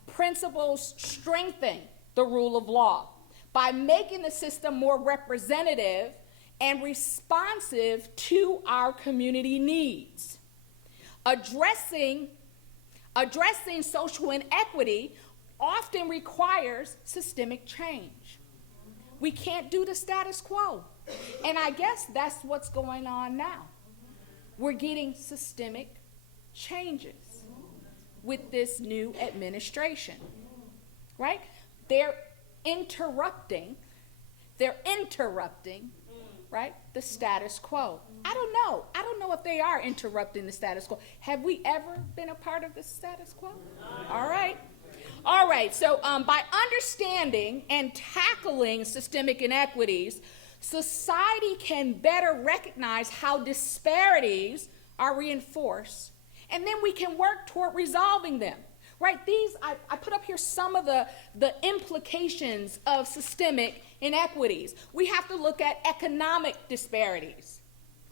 principles strengthen the rule of law by making the system more representative and responsive to our community needs. Addressing social inequity often requires systemic change. We can't do the status quo. And I guess that's what's going on now. We're getting systemic changes with this new administration, right? They're interrupting, right, the status quo. I don't know if they are interrupting the status quo. Have we ever been a part of the status quo? All right, so by understanding and tackling systemic inequities, society can better recognize how disparities are reinforced, and then we can work toward resolving them, right? I put up here some of the implications of systemic inequities. We have to look at economic disparities,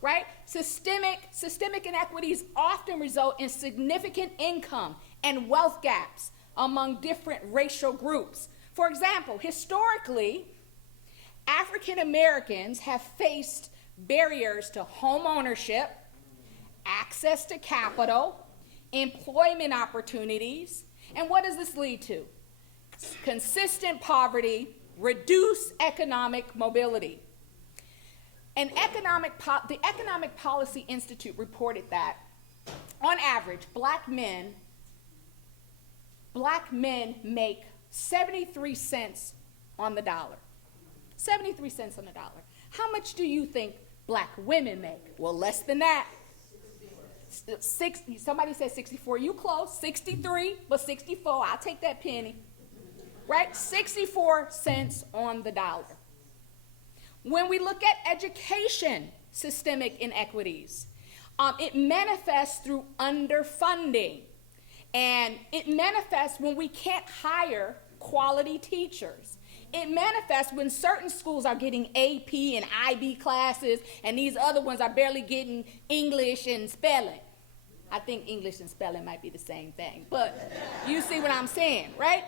right? Systemic inequities often result in significant income and wealth gaps among different racial groups. For example, historically, African Americans have faced barriers to home ownership, access to capital, employment opportunities, and what does this lead to? Consistent poverty, reduced economic mobility. The Economic Policy Institute reported that, on average, black men make 73 cents on the dollar. 73 cents on the dollar. How much do you think black women make? Well, less than that. Somebody said 64. You close. 63, but 64. I'll take that penny. Right? 64 cents on the dollar. When we look at education, systemic inequities, it manifests through underfunding. And it manifests when we can't hire quality teachers. It manifests when certain schools are getting AP and IB classes and these other ones are barely getting English and spelling. I think English and spelling might be the same thing, but you see what I'm saying, right?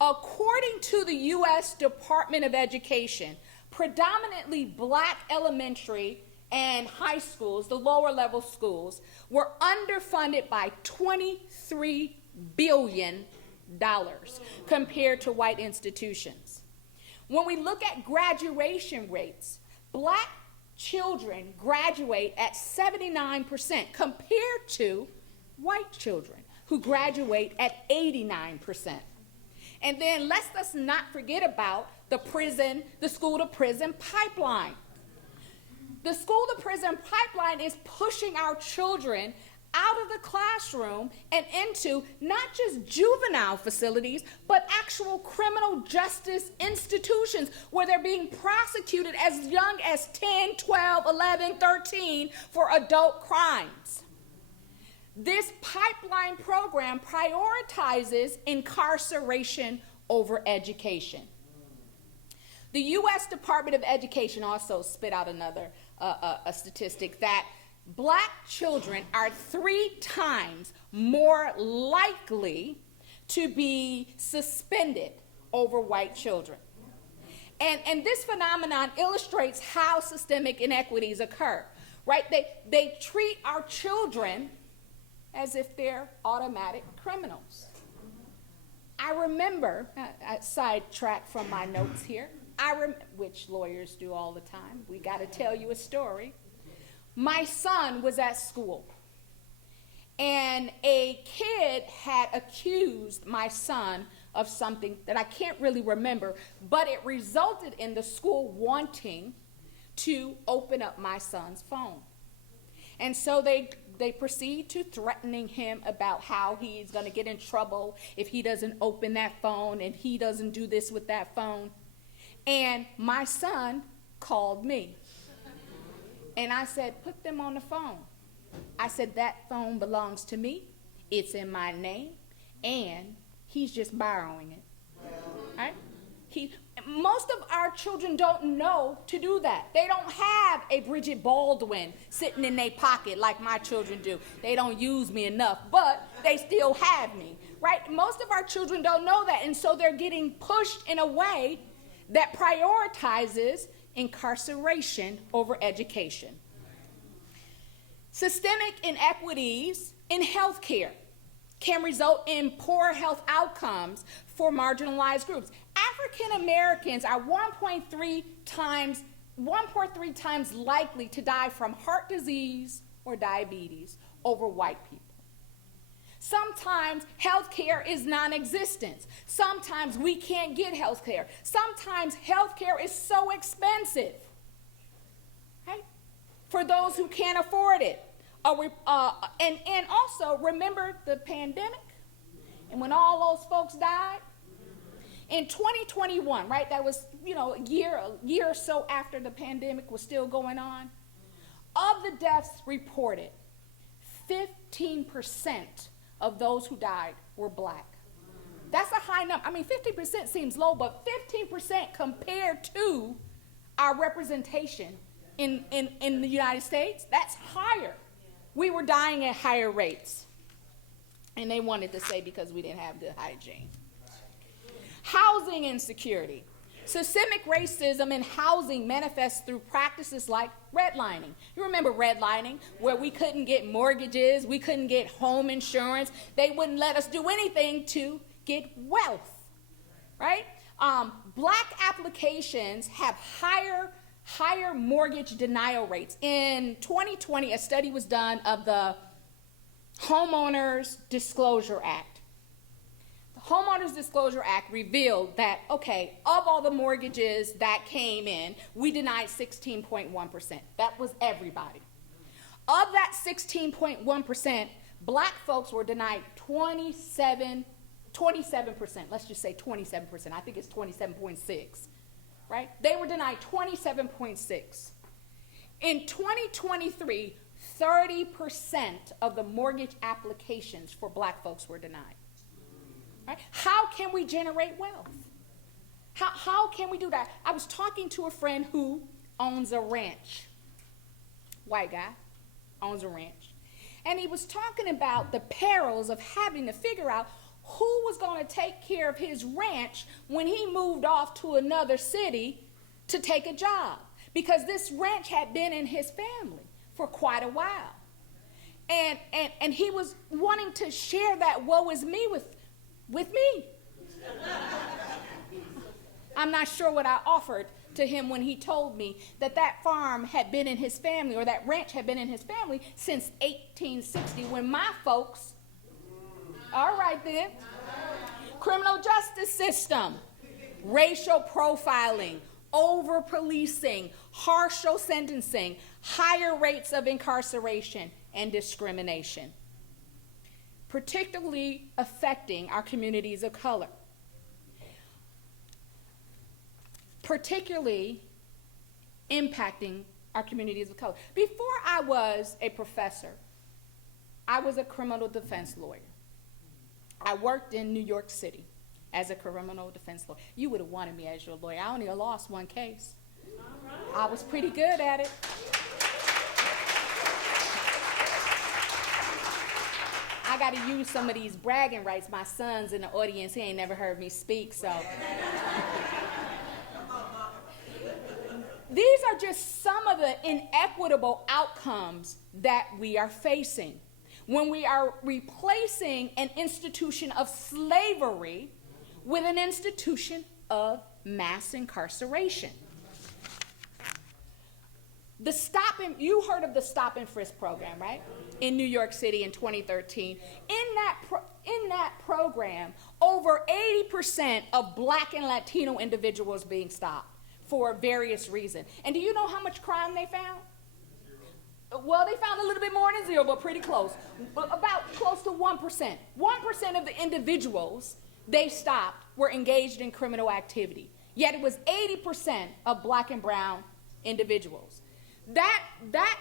According to the U.S. Department of Education, predominantly black elementary and high schools, the lower level schools, were underfunded by $23 billion compared to white institutions. When we look at graduation rates, black children graduate at 79% compared to white children who graduate at 89%. And then let's not forget about the school to prison pipeline. The school to prison pipeline is pushing our children out of the classroom and into not just juvenile facilities, but actual criminal justice institutions where they're being prosecuted as young as 10, 12, 11, 13 for adult crimes. This pipeline program prioritizes incarceration over education. The U.S. Department of Education also spit out another a statistic that black children are 3 times more likely to be suspended over white children. And this phenomenon illustrates how systemic inequities occur, right? They treat our children as if they're automatic criminals. I remember, sidetrack from my notes here, which lawyers do all the time. We got to tell you a story. My son was at school, and a kid had accused my son of something that I can't really remember, but it resulted in the school wanting to open up my son's phone. And so they proceed to threatening him about how he's going to get in trouble if he doesn't open that phone and he doesn't do this with that phone. And my son called me. And I said, put them on the phone. I said, that phone belongs to me. It's in my name. And he's just borrowing it. Right? Most of our children don't know to do that. They don't have a Bridgette Baldwin sitting in their pocket like my children do. They don't use me enough, but they still have me, right? Most of our children don't know that, and so they're getting pushed in a way that prioritizes incarceration over education. Systemic inequities in healthcare can result in poor health outcomes for marginalized groups. African Americans are 1.3 times likely to die from heart disease or diabetes over white people. Sometimes health care is non-existent. Sometimes we can't get health care. Sometimes health care is so expensive, right? For those who can't afford it. And also remember the pandemic and when all those folks died? In 2021, right, that was, a year or so after the pandemic was still going on, of the deaths reported, 15% of those who died were black. That's a high number. I mean, 50% seems low, but 15% compared to our representation in the United States, that's higher. We were dying at higher rates. And they wanted to say because we didn't have good hygiene. Housing insecurity. Systemic racism in housing manifests through practices like redlining. You remember redlining, where we couldn't get mortgages, we couldn't get home insurance. They wouldn't let us do anything to get wealth, right? Black applications have higher mortgage denial rates. In 2020, a study was done of the Homeowners Disclosure Act. The Homeowners Disclosure Act revealed that, okay, of all the mortgages that came in, we denied 16.1%. That was everybody. Of that 16.1%, black folks were denied 27%. Let's just say 27%. I think it's 27.6, right? They were denied 27.6. In 2023, 30% of the mortgage applications for black folks were denied. Right? How can we generate wealth? How can we do that? I was talking to a friend who owns a ranch. White guy, owns a ranch. And he was talking about the perils of having to figure out who was going to take care of his ranch when he moved off to another city to take a job, because this ranch had been in his family for quite a while. And he was wanting to share that woe is me with me. I'm not sure what I offered to him when he told me that that farm had been in his family, or that ranch had been in his family since 1860, when my folks, all right then, criminal justice system, racial profiling, over-policing, harsher sentencing, higher rates of incarceration, and discrimination, particularly affecting our communities of color. Particularly impacting our communities of color. Before I was a professor, I was a criminal defense lawyer. I worked in New York City as a criminal defense lawyer. You would have wanted me as your lawyer. I only lost one case. I was pretty good at it. I got to use some of these bragging rights. My son's in the audience. He ain't never heard me speak, so. These are just some of the inequitable outcomes that we are facing when we are replacing an institution of slavery with an institution of mass incarceration. You heard of the Stop and Frisk program, right? In New York City in 2013. In that program, over 80% of Black and Latino individuals being stopped for various reasons. And do you know how much crime they found? Well, they found a little bit more than zero, but pretty close. About close to 1%. 1% of the individuals they stopped were engaged in criminal activity. Yet it was 80% of Black and brown individuals. That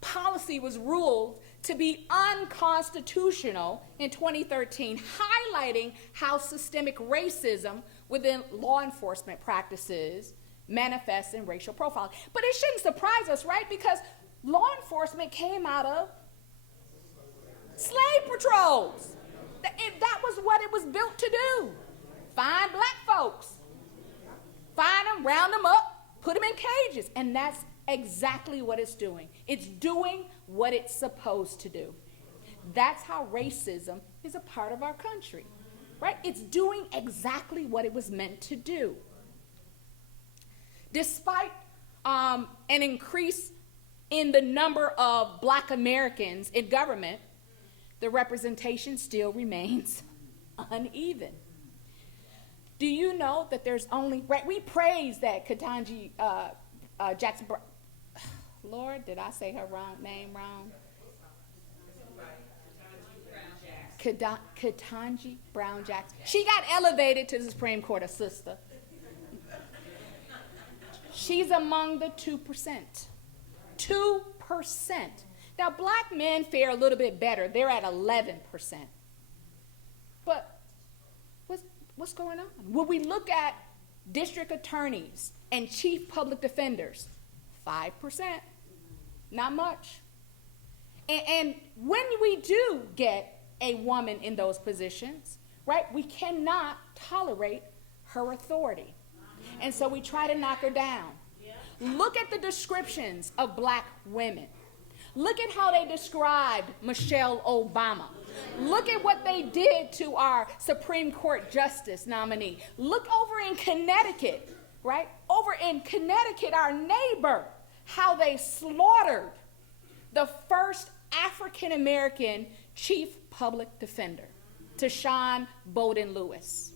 policy was ruled to be unconstitutional in 2013, highlighting how systemic racism within law enforcement practices manifests in racial profiling. But it shouldn't surprise us, right? Because law enforcement came out of slave patrols. That was what it was built to do. Find Black folks, find them, round them up, put them in cages, and that's exactly what it's doing. It's doing what it's supposed to do. That's how racism is a part of our country, right? It's doing exactly what it was meant to do. Despite an increase in the number of Black Americans in government, the representation still remains uneven. Do you know that there's only, right, we praise that Ketanji Jackson, Lord, did I say her name wrong? Ketanji Brown Jackson. She got elevated to the Supreme Court, a sister. She's among the 2%. 2%. Now, Black men fare a little bit better. They're at 11%. But what's going on? When we look at district attorneys and chief public defenders, 5%. Not much. And when we do get a woman in those positions, right, we cannot tolerate her authority. And so we try to knock her down. Look at the descriptions of Black women. Look at how they described Michelle Obama. Look at what they did to our Supreme Court Justice nominee. Look over in Connecticut, right? Over in Connecticut, our neighbor, how they slaughtered the first African-American chief public defender, Tashawn Bowden Lewis.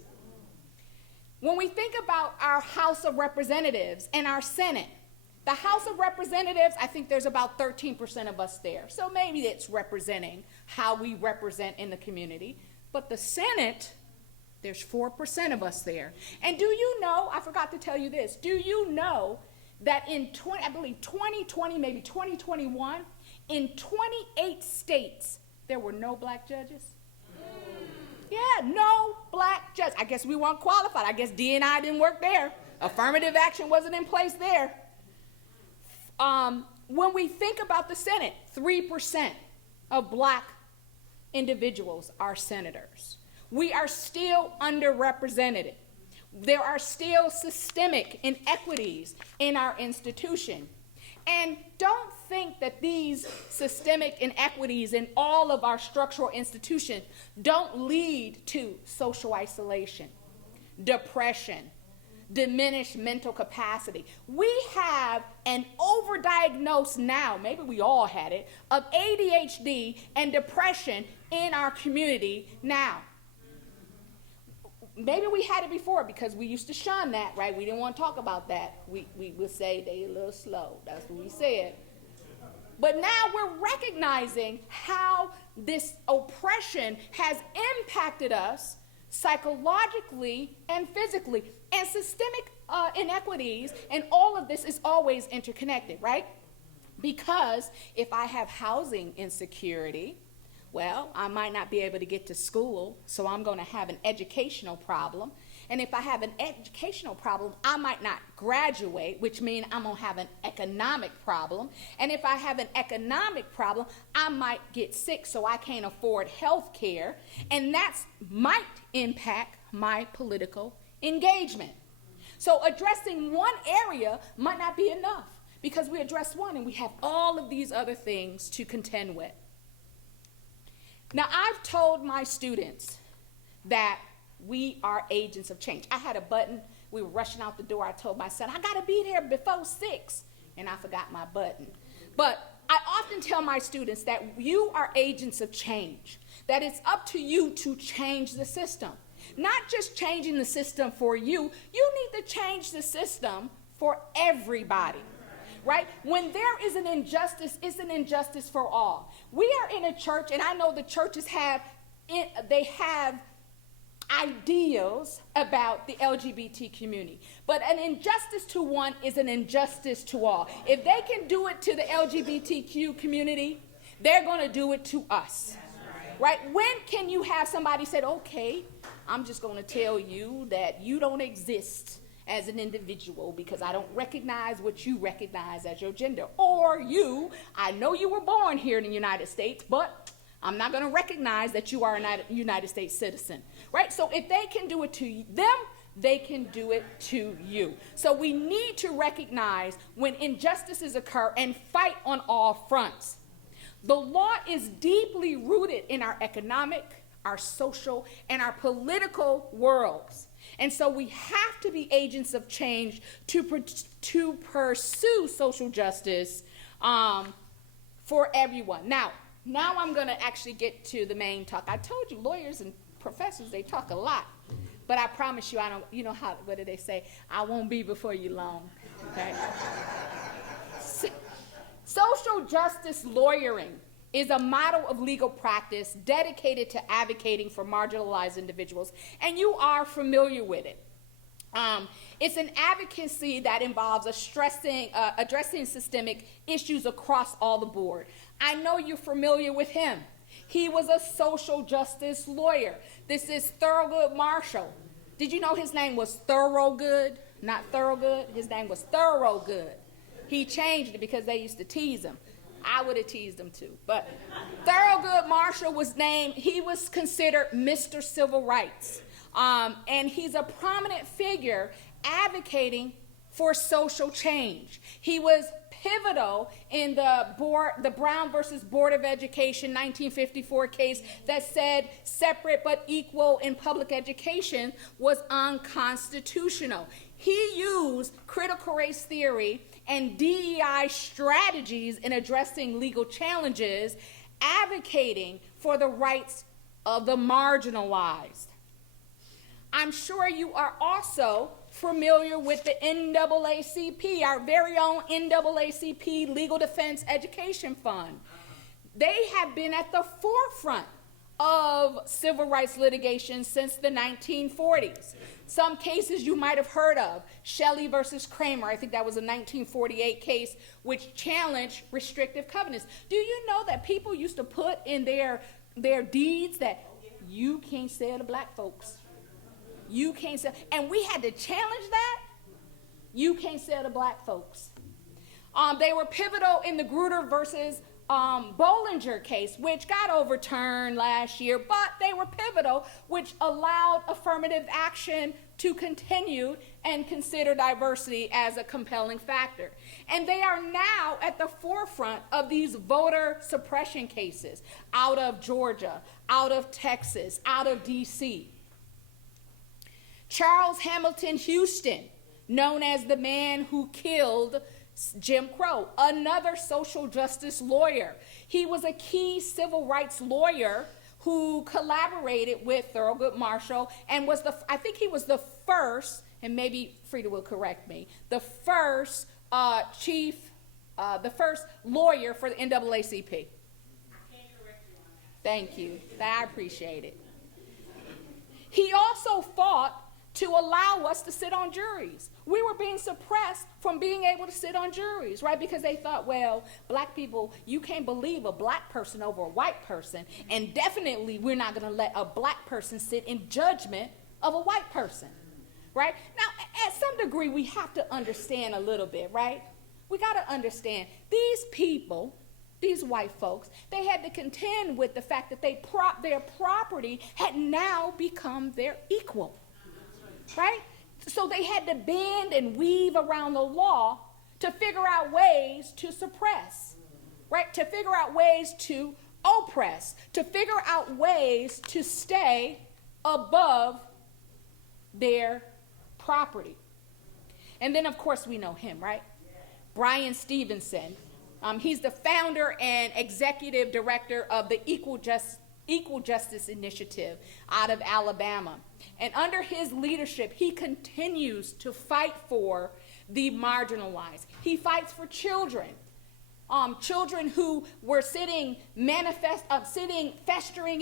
When we think about our House of Representatives and our Senate, the House of Representatives, I think there's about 13% of us there. So maybe it's representing how we represent in the community. But the Senate, there's 4% of us there. And do you know, I forgot to tell you this, do you know that in 2020, maybe 2021, in 28 states, there were no Black judges? Yeah, no Black judges. I guess we weren't qualified. I guess D&I didn't work there. Affirmative action wasn't in place there. When we think about the Senate, 3% of Black individuals are senators. We are still underrepresented. There are still systemic inequities in our institution. And don't think that these systemic inequities in all of our structural institutions don't lead to social isolation, depression, diminished mental capacity. We have an overdiagnosed now, maybe we all had it, of ADHD and depression in our community now. Maybe we had it before because we used to shun that, right? We didn't want to talk about that. We would say they a little slow. That's what we said. But now we're recognizing how this oppression has impacted us psychologically and physically. And systemic inequities and all of this is always interconnected, right? Because if I have housing insecurity, well, I might not be able to get to school, so I'm going to have an educational problem. And if I have an educational problem, I might not graduate, which means I'm going to have an economic problem. And if I have an economic problem, I might get sick, so I can't afford health care. And that might impact my political engagement. So addressing one area might not be enough because we address one and we have all of these other things to contend with. Now, I've told my students that we are agents of change. I had a button. We were rushing out the door. I told my son, I got to be there before 6, and I forgot my button. But I often tell my students that you are agents of change, that it's up to you to change the system. Not just changing the system for you, you need to change the system for everybody. Right? When there is an injustice, it's an injustice for all. We are in a church, and I know the churches have ideals about the LGBT community. But an injustice to one is an injustice to all. If they can do it to the LGBTQ community, they're going to do it to us. Right? When can you have somebody say, okay, I'm just going to tell you that you don't exist as an individual because I don't recognize what you recognize as your gender. Or you, I know you were born here in the United States, but I'm not going to recognize that you are a United States citizen. Right? So if they can do it to them, they can do it to you. So we need to recognize when injustices occur and fight on all fronts. The law is deeply rooted in our economic, our social, and our political worlds. And so we have to be agents of change to pursue social justice for everyone. Now I'm going to actually get to the main talk. I told you lawyers and professors, they talk a lot. But I promise you, I don't, you know how, what do they say? I won't be before you long. Okay? Social justice lawyering is a model of legal practice dedicated to advocating for marginalized individuals, and you are familiar with it. It's an advocacy that involves addressing systemic issues across all the board. I know you're familiar with him. He was a social justice lawyer. This is Thurgood Marshall. Did you know his name was Thorogood, not Thorogood? His name was Thorogood. He changed it because they used to tease him. I would have teased him too. But Thurgood Marshall was named, he was considered Mr. Civil Rights. And he's a prominent figure advocating for social change. He was pivotal in the Brown versus Board of Education 1954 case that said separate but equal in public education was unconstitutional. He used critical race theory and DEI strategies in addressing legal challenges, advocating for the rights of the marginalized. I'm sure you are also familiar with the NAACP, our very own NAACP Legal Defense Education Fund. They have been at the forefront of civil rights litigation since the 1940s. Some cases you might have heard of, Shelley versus Kramer, I think that was a 1948 case which challenged restrictive covenants. Do you know that people used to put in their deeds that you can't sell to black folks? You can't sell, and we had to challenge that. You can't sell to black folks. They were pivotal in the Grutter versus Bollinger case, which got overturned last year, but they were pivotal, which allowed affirmative action to continue and consider diversity as a compelling factor. And they are now at the forefront of these voter suppression cases out of Georgia, out of Texas, out of D.C. Charles Hamilton Houston, known as the man who killed Jim Crow, another social justice lawyer. He was a key civil rights lawyer who collaborated with Thurgood Marshall and was I think he was the first, and maybe Frida will correct me, the first the first lawyer for the NAACP. Thank you. I appreciate it. He also fought to allow us to sit on juries. We were being suppressed from being able to sit on juries, right? Because they thought, well, black people, you can't believe a black person over a white person, and definitely we're not gonna let a black person sit in judgment of a white person, right? Now, at some degree, we have to understand a little bit, right? We gotta understand, these people, these white folks, they had to contend with the fact that their property had now become their equal. Right? So they had to bend and weave around the law to figure out ways to suppress, right? To figure out ways to oppress, to figure out ways to stay above their property. And then, of course, we know him, right? Brian Stevenson. He's the founder and executive director of the Equal Justice Initiative out of Alabama. And under his leadership, he continues to fight for the marginalized. He fights for children, children who were festering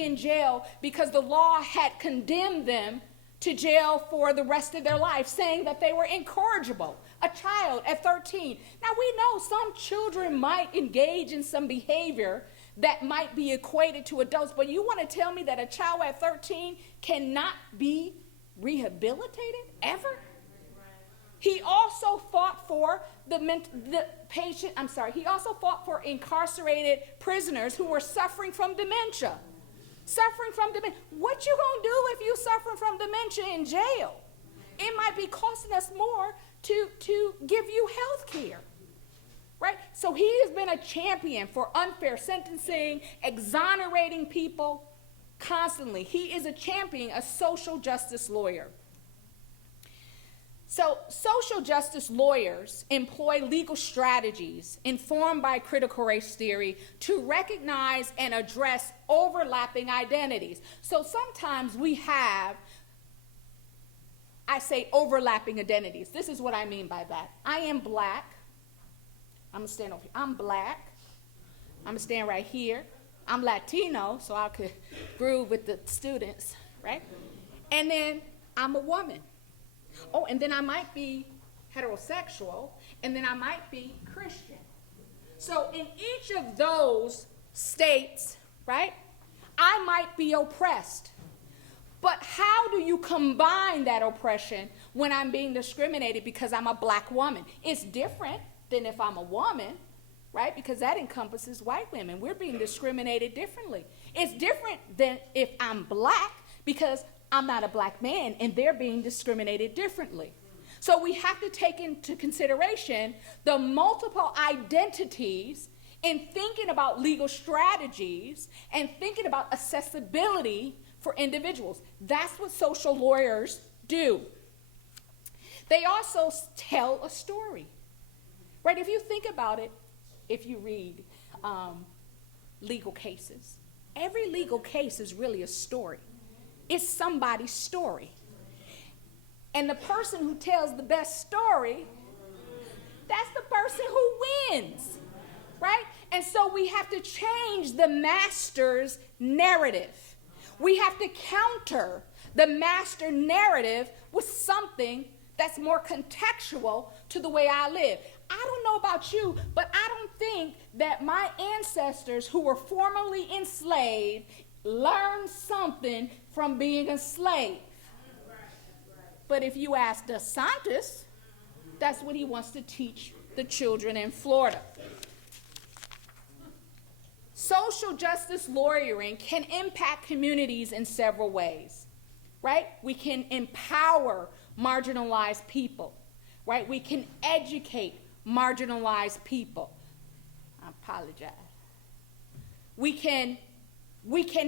in jail because the law had condemned them to jail for the rest of their life, saying that they were incorrigible. A child at 13. Now, we know some children might engage in some behavior that might be equated to adults, but you want to tell me that a child at 13 cannot be rehabilitated ever? He also fought for he also fought for incarcerated prisoners who were suffering from dementia. What you gonna do if you suffering from dementia in jail? It might be costing us more to give you health care. Right? So he has been a champion for unfair sentencing, exonerating people constantly. He is a champion, a social justice lawyer. So social justice lawyers employ legal strategies informed by critical race theory to recognize and address overlapping identities. So sometimes we have, I say, overlapping identities. This is what I mean by that. I am black. I'm gonna stand over here. I'm black. I'm gonna stand right here. I'm Latino, so I could groove with the students, right? And then I'm a woman. Oh, and then I might be heterosexual, and then I might be Christian. So in each of those states, right, I might be oppressed. But how do you combine that oppression when I'm being discriminated because I'm a black woman? It's different than if I'm a woman, right? Because that encompasses white women. We're being discriminated differently. It's different than if I'm black because I'm not a black man and they're being discriminated differently. So we have to take into consideration the multiple identities in thinking about legal strategies and thinking about accessibility for individuals. That's what social lawyers do. They also tell a story. Right, if you think about it, if you read legal cases, every legal case is really a story. It's somebody's story. And the person who tells the best story, that's the person who wins, right? And so we have to change the master's narrative. We have to counter the master narrative with something that's more contextual to the way I live. I don't know about you, but I don't think that my ancestors who were formerly enslaved learned something from being a slave. But if you ask DeSantis, that's what he wants to teach the children in Florida. social justice lawyering can impact communities in several ways, right? We can empower marginalized people, right? We can educate marginalized people. I apologize. We can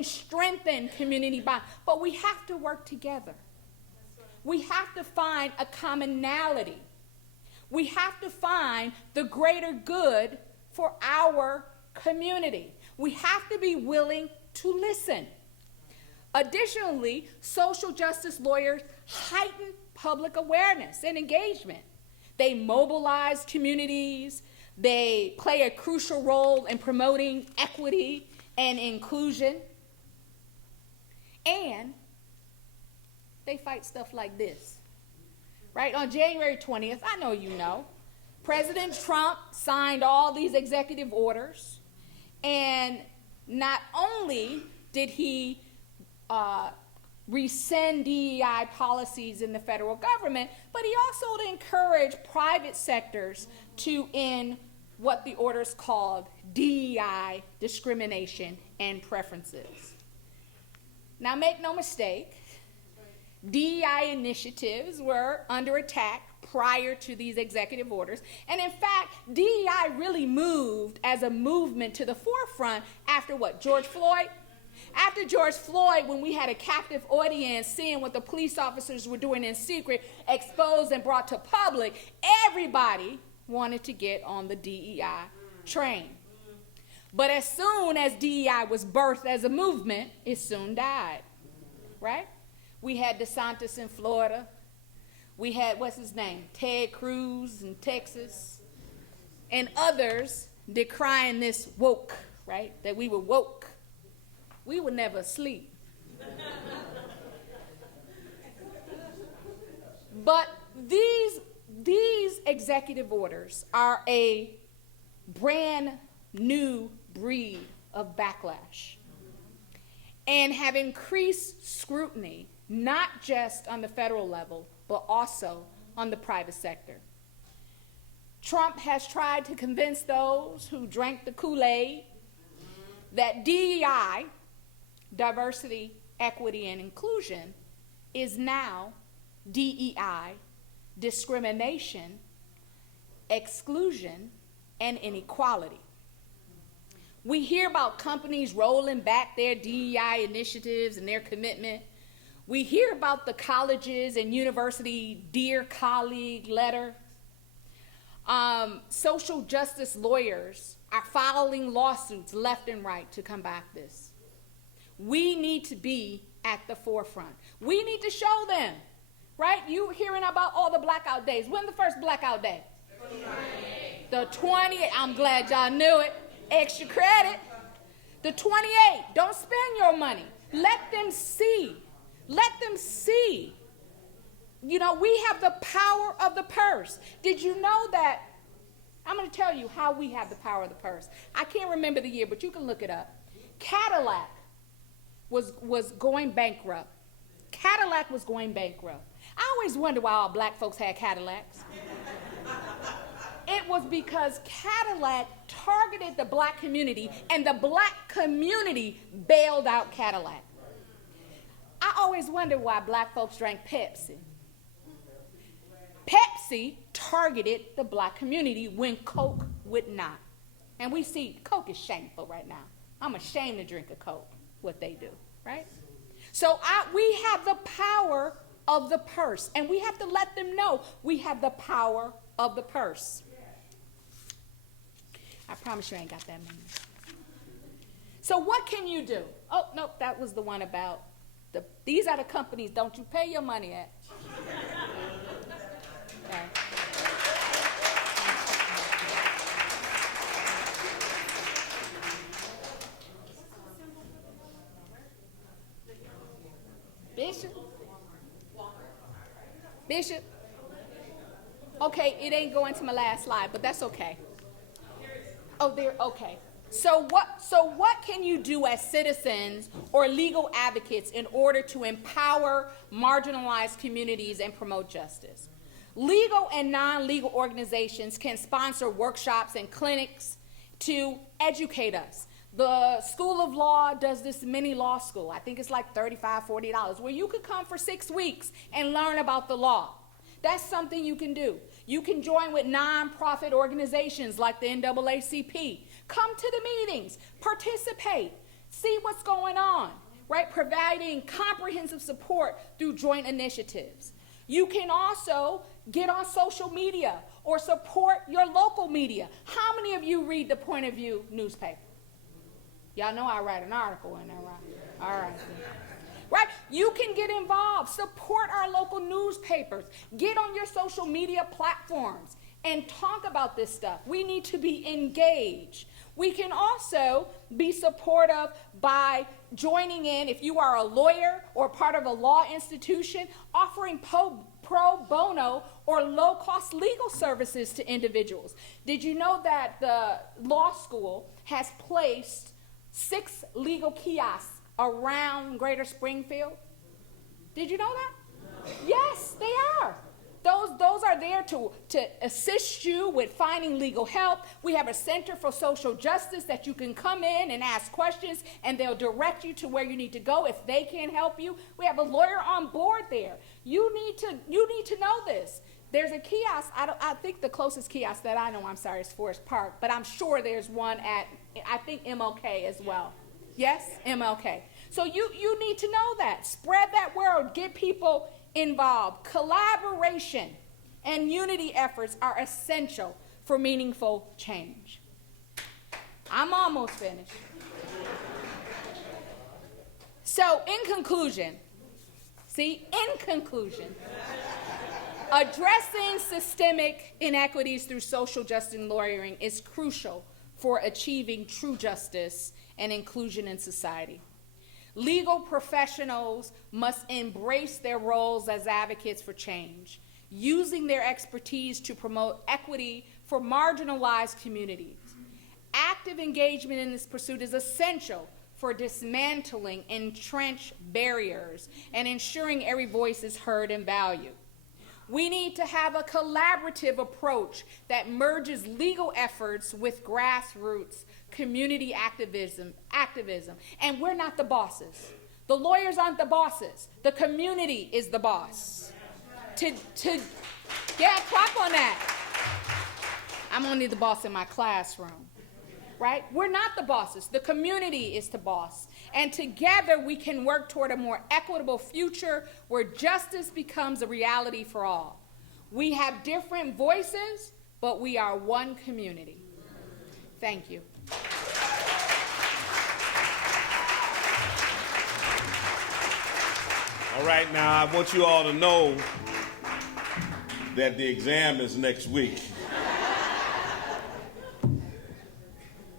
strengthen community bonds, but we have to work together. We have to find a commonality. We have to find the greater good for our community. We have to be willing to listen. Additionally, social justice lawyers heighten public awareness and engagement. They mobilize communities. They play a crucial role in promoting equity and inclusion. And they fight stuff like this. Right? On January 20th, I know you know, President Trump signed all these executive orders. And not only did he rescind DEI policies in the federal government, but he also encouraged private sectors to end what the orders called DEI discrimination and preferences. Now, make no mistake, DEI initiatives were under attack prior to these executive orders. And in fact, DEI really moved as a movement to the forefront after what? George Floyd? After George Floyd, when we had a captive audience seeing what the police officers were doing in secret, exposed and brought to public, everybody wanted to get on the DEI train. But as soon as DEI was birthed as a movement, it soon died, right? We had DeSantis in Florida. We had, what's his name, Ted Cruz in Texas, and others decrying this woke, right, that we were woke. We were never asleep. But these executive orders are a brand new breed of backlash and have increased scrutiny, not just on the federal level, but also on the private sector. Trump has tried to convince those who drank the Kool-Aid that DEI, diversity, equity, and inclusion, is now DEI, discrimination, exclusion, and inequality. We hear about companies rolling back their DEI initiatives and their commitment. We hear about the colleges and university Dear Colleague letter. Social justice lawyers are filing lawsuits left and right to combat this. We need to be at the forefront. We need to show them, right? You hearing about all the blackout days. When's the first blackout day? The 28th. I'm glad y'all knew it. Extra credit. The 28th. Don't spend your money. Let them see. Let them see. You know, we have the power of the purse. Did you know that? I'm going to tell you how we have the power of the purse. I can't remember the year, but you can look it up. Cadillac was going bankrupt. Cadillac was going bankrupt. I always wonder why all black folks had Cadillacs. It was because Cadillac targeted the black community, and the black community bailed out Cadillac. I always wonder why black folks drank Pepsi. Pepsi targeted the black community when Coke would not. And we see Coke is shameful right now. I'm ashamed to drink a Coke, what they do, right? So we have the power of the purse, and we have to let them know we have the power of the purse. I promise you I ain't got that many. So what can you do? Oh, no, that was the one about these are the companies don't you pay your money at. Okay. Bishop? Okay, it ain't going to my last slide, but that's okay. Oh, there, okay. So what can you do as citizens or legal advocates in order to empower marginalized communities and promote justice? Legal and non-legal organizations can sponsor workshops and clinics to educate us. The School of Law does this mini law school. I think it's like $35, $40, where you could come for 6 weeks and learn about the law. That's something you can do. You can join with nonprofit organizations like the NAACP. Come to the meetings, participate, see what's going on, right? Providing comprehensive support through joint initiatives. You can also get on social media or support your local media. How many of you read the Point of View newspaper? Y'all know I write an article in there, right? All right. Right? You can get involved, support our local newspapers, get on your social media platforms and talk about this stuff. We need to be engaged. We can also be supportive by joining in, if you are a lawyer or part of a law institution, offering pro bono or low-cost legal services to individuals. Did you know that the law school has placed 6 legal kiosks around Greater Springfield? Did you know that? No. Yes, they are. Those are there to assist you with finding legal help. We have a Center for Social Justice that you can come in and ask questions, and they'll direct you to where you need to go if they can't help you. We have a lawyer on board there. You need to know this. There's a kiosk. I think the closest kiosk that I know, I'm sorry, is Forest Park, but I'm sure there's one at, I think, MLK as well. Yes, MLK. So you need to know that. Spread that word. Get people involved. Collaboration and unity efforts are essential for meaningful change. I'm almost finished. So in conclusion, addressing systemic inequities through social justice and lawyering is crucial for achieving true justice and inclusion in society. Legal professionals must embrace their roles as advocates for change, using their expertise to promote equity for marginalized communities. Active engagement in this pursuit is essential for dismantling entrenched barriers and ensuring every voice is heard and valued. We need to have a collaborative approach that merges legal efforts with grassroots community activism. And we're not the bosses. The lawyers aren't the bosses. The community is the boss. Clap on that. I'm only the boss in my classroom, right? We're not the bosses. The community is the boss. And together we can work toward a more equitable future where justice becomes a reality for all. We have different voices, but we are one community. Thank you. All right, now I want you all to know that the exam is next week.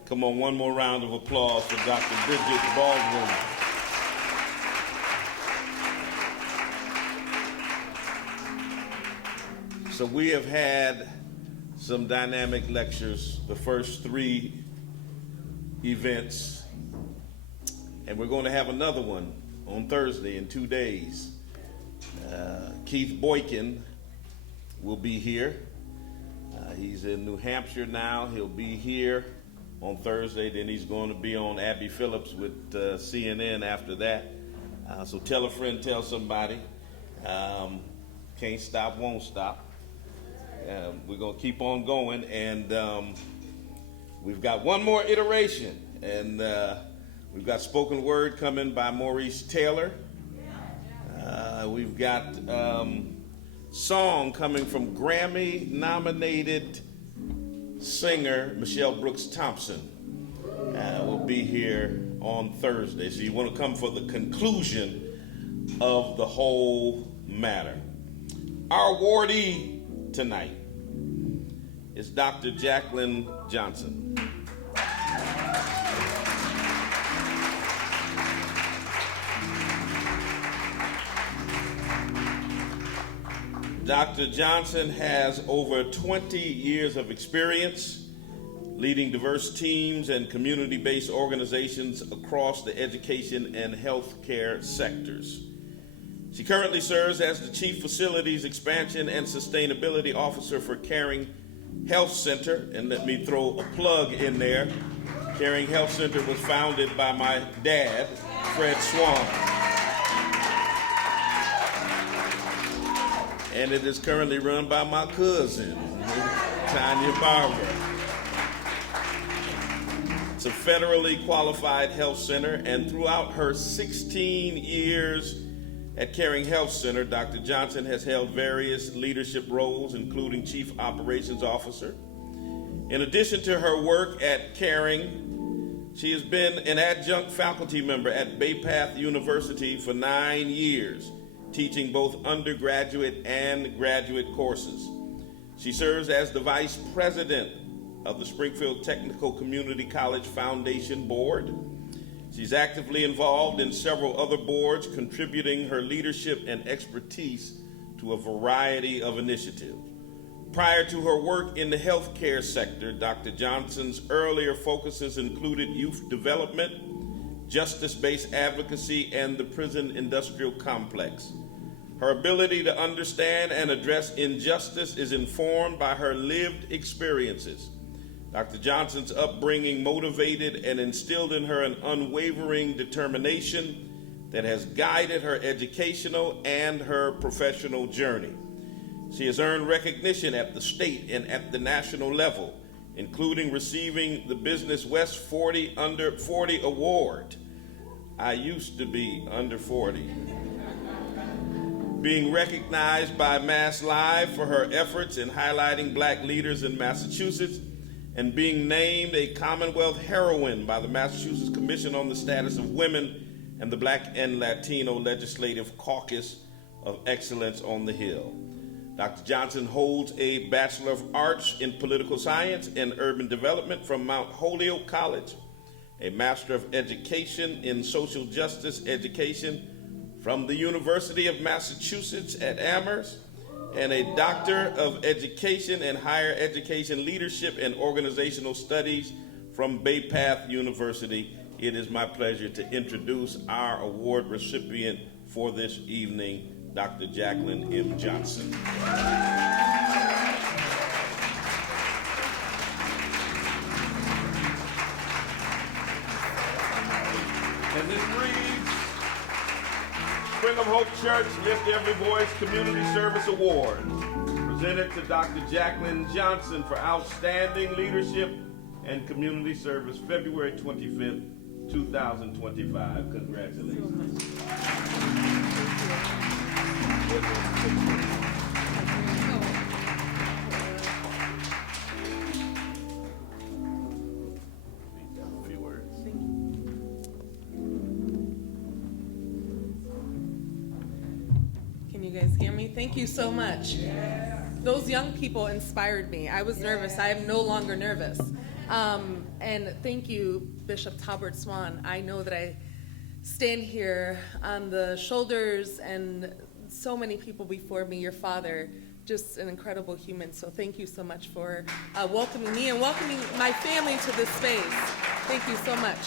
Come on, one more round of applause for Dr. Bridgette Baldwin. So we have had some dynamic lectures, the first 3 events, and we're going to have another one on Thursday in 2 days. Keith Boykin will be here. He's in New Hampshire now. He'll be here on Thursday. Then he's going to be on Abby Phillips with CNN after that. So tell a friend, tell somebody. Can't stop, won't stop. We're going to keep on going. And we've got one more iteration. And we've got spoken word coming by Maurice Taylor. We've got song coming from Grammy-nominated singer Michelle Brooks Thompson. Will be here on Thursday. So you want to come for the conclusion of the whole matter. Our awardee tonight is Dr. Jacqueline Johnson. Dr. Johnson has over 20 years of experience leading diverse teams and community-based organizations across the education and healthcare sectors. She currently serves as the Chief Facilities Expansion and Sustainability Officer for Caring Health Center, and let me throw a plug in there. Caring Health Center was founded by my dad, Fred Swan, and it is currently run by my cousin, Tanya Barber. It's a federally qualified health center, and throughout her 16 years at Caring Health Center, Dr. Johnson has held various leadership roles, including Chief Operations Officer. In addition to her work at Caring, she has been an adjunct faculty member at Bay Path University for 9 years, teaching both undergraduate and graduate courses. She serves as the Vice President of the Springfield Technical Community College Foundation Board. She's actively involved in several other boards, contributing her leadership and expertise to a variety of initiatives. Prior to her work in the healthcare sector, Dr. Johnson's earlier focuses included youth development, justice-based advocacy, and the prison industrial complex. Her ability to understand and address injustice is informed by her lived experiences. Dr. Johnson's upbringing motivated and instilled in her an unwavering determination that has guided her educational and her professional journey. She has earned recognition at the state and at the national level, including receiving the Business West 40 Under 40 Award. I used to be under 40. Being recognized by Mass Live for her efforts in highlighting Black leaders in Massachusetts, and being named a Commonwealth Heroine by the Massachusetts Commission on the Status of Women and the Black and Latino Legislative Caucus of Excellence on the Hill. Dr. Johnson holds a Bachelor of Arts in Political Science and Urban Development from Mount Holyoke College, a Master of Education in Social Justice Education from the University of Massachusetts at Amherst, and a Doctor of Education and Higher Education Leadership and Organizational Studies from Bay Path University. It is my pleasure to introduce our award recipient for this evening, Dr. Jacqueline M. Johnson. And this reads, Spring of Hope Church Lift Every Voice Community Service Award, presented to Dr. Jacqueline Johnson for outstanding leadership and community service, February 25th, 2025. Congratulations. A few words. Can you guys hear me? Thank you so much. Those young people inspired me. I was nervous. I am no longer nervous. And thank you, Bishop Talbert Swan. I know that I stand here on the shoulders and so many people before me, your father, just an incredible human. So thank you so much for welcoming me and welcoming my family to this space. Thank you so much.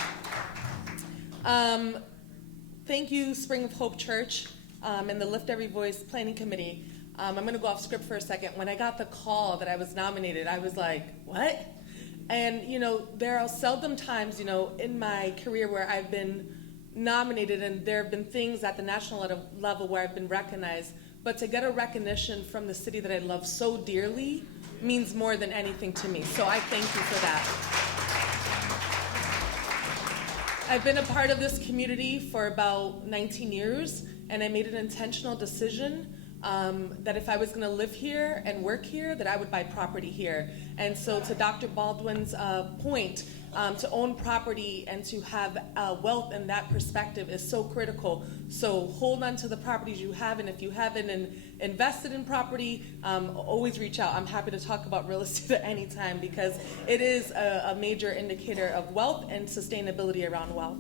Thank you, Spring of Hope Church and the Lift Every Voice Planning Committee. I'm going to go off script for a second. When I got the call that I was nominated, I was like, what? And, there are seldom times, in my career where I've been nominated, and there have been things at the national level where I've been recognized, but to get a recognition from the city that I love so dearly means more than anything to me. So I thank you for that. I've been a part of this community for about 19 years, and I made an intentional decision that if I was going to live here and work here, that I would buy property here. And so to Dr. Baldwin's point, to own property and to have wealth in that perspective is so critical. So hold on to the properties you have, and if you haven't invested in property, always reach out. I'm happy to talk about real estate at any time because it is a major indicator of wealth and sustainability around wealth.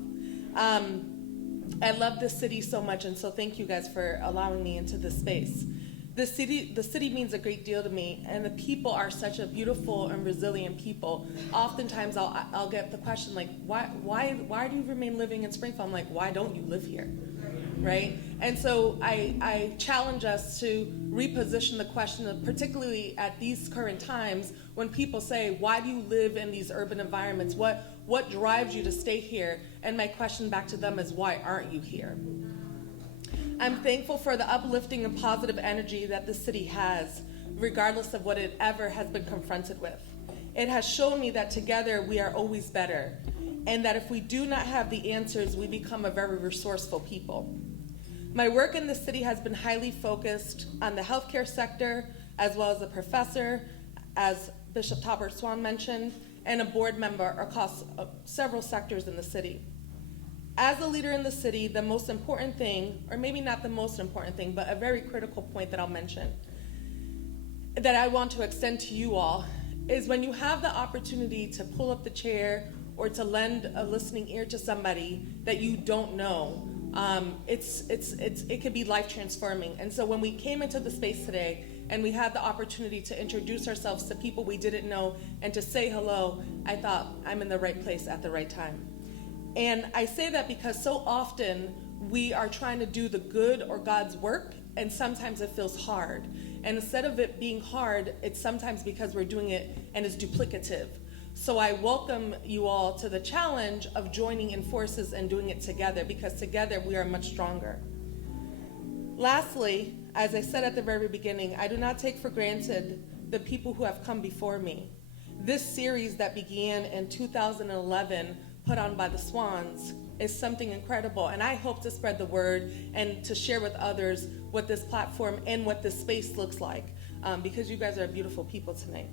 I love this city so much, and so thank you guys for allowing me into this space. The city means a great deal to me, and the people are such a beautiful and resilient people. Oftentimes I'll get the question like, why do you remain living in Springfield? I'm like, why don't you live here? right? And so I challenge us to reposition the question of, particularly at these current times, when people say, why do you live in these urban environments? What drives you to stay here? And my question back to them is, why aren't you here? I'm thankful for the uplifting and positive energy that the city has, regardless of what it ever has been confronted with. It has shown me that together we are always better, and that if we do not have the answers, we become a very resourceful people. My work in the city has been highly focused on the healthcare sector, as well as a professor, as Bishop Talbert Swan mentioned, and a board member across several sectors in the city. As a leader in the city, the most important thing, or maybe not the most important thing, but a very critical point that I'll mention, that I want to extend to you all, is when you have the opportunity to pull up the chair or to lend a listening ear to somebody that you don't know, it could be life transforming. And so when we came into the space today and we had the opportunity to introduce ourselves to people we didn't know and to say hello, I thought, I'm in the right place at the right time. And I say that because so often we are trying to do the good or God's work, and sometimes it feels hard. And instead of it being hard, it's sometimes because we're doing it and it's duplicative. So I welcome you all to the challenge of joining in forces and doing it together, because together we are much stronger. Lastly, as I said at the very beginning, I do not take for granted the people who have come before me. This series that began in 2011, put on by the Swans, is something incredible, and I hope to spread the word and to share with others what this platform and what this space looks like, because you guys are beautiful people tonight.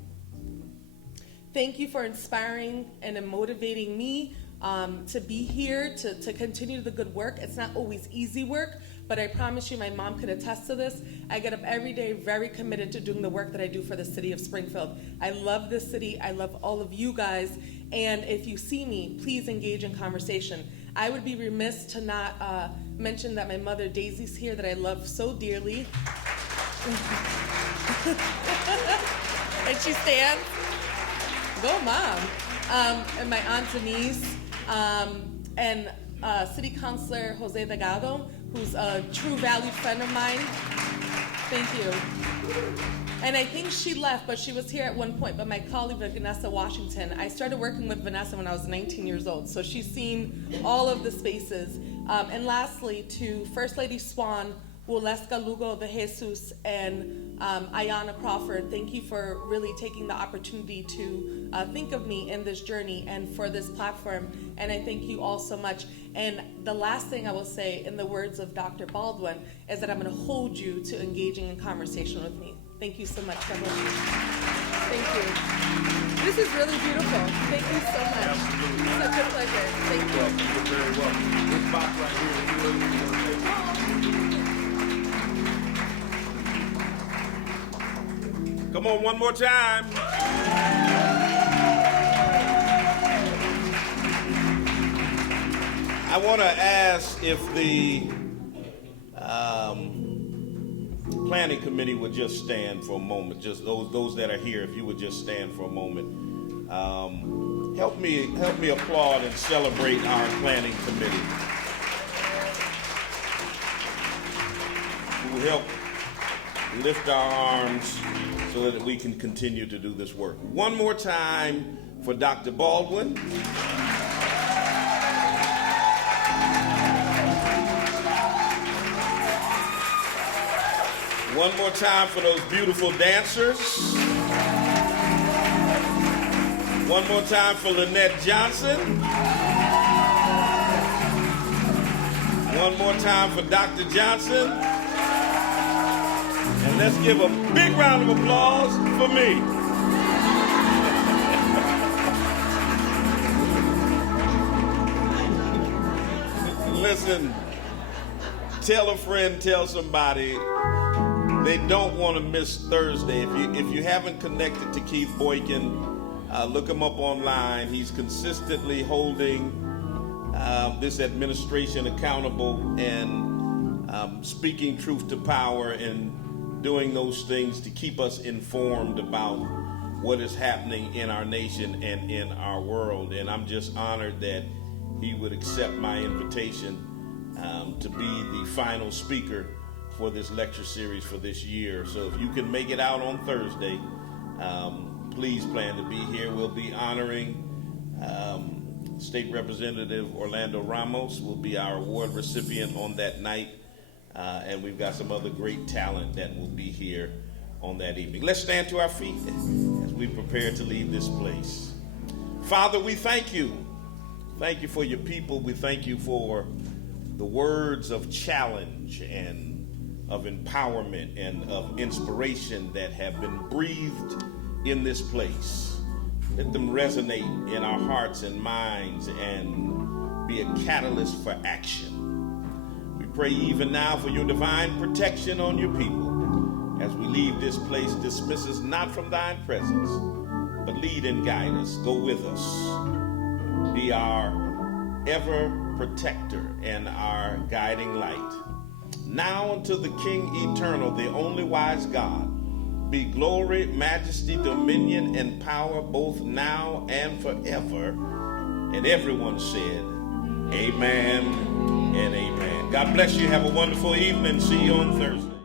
Thank you for inspiring and motivating me to be here, to continue the good work. It's not always easy work, but I promise you, my mom could attest to this. I get up every day very committed to doing the work that I do for the city of Springfield. I love this city. I love all of you guys. And if you see me, please engage in conversation. I would be remiss to not mention that my mother Daisy's here, that I love so dearly. And she stands. Go, Mom. And my Aunt Denise, and City Councilor Jose Delgado, who's a true valued friend of mine. Thank you. And I think she left, but she was here at one point. But my colleague, Vanessa Washington, I started working with Vanessa when I was 19 years old, so she's seen all of the spaces. And lastly, to First Lady Swan, Waleska Lugo de Jesus, and Ayanna Crawford, thank you for really taking the opportunity to think of me in this journey and for this platform. And I thank you all so much. And the last thing I will say, in the words of Dr. Baldwin, is that I'm going to hold you to engaging in conversation with me. Thank you so much. God bless you. Thank you. This is really beautiful. Thank you so much. Absolutely. It's such a pleasure. Thank you. You're very welcome. This box right here. Come on, one more time. I want to ask if the planning committee would just stand for a moment. Just those that are here, if you would just stand for a moment. Help me applaud and celebrate our planning committee, who help lift our arms so that we can continue to do this work. One more time for Dr. Baldwin. One more time for those beautiful dancers. One more time for Lynette Johnson. One more time for Dr. Johnson. And let's give a big round of applause for me. Listen, tell a friend, tell somebody. They don't want to miss Thursday. If you haven't connected to Keith Boykin, look him up online. He's consistently holding this administration accountable and speaking truth to power and doing those things to keep us informed about what is happening in our nation and in our world. And I'm just honored that he would accept my invitation to be the final speaker for this lecture series for this year. So if you can make it out on Thursday, please plan to be here. We'll be honoring State Representative Orlando Ramos will be our award recipient on that night. And we've got some other great talent that will be here on that evening. Let's stand to our feet as we prepare to leave this place. Father, we thank you. Thank you for your people. We thank you for the words of challenge and of empowerment and of inspiration that have been breathed in this place. Let them resonate in our hearts and minds and be a catalyst for action. We pray even now for your divine protection on your people as we leave this place. Dismiss us not from thine presence, but lead and guide us. Go with us. Be our ever protector and our guiding light. Now unto the King eternal, the only wise God, be glory, majesty, dominion, and power both now and forever. And everyone said, amen and amen. God bless you. Have a wonderful evening. See you on Thursday.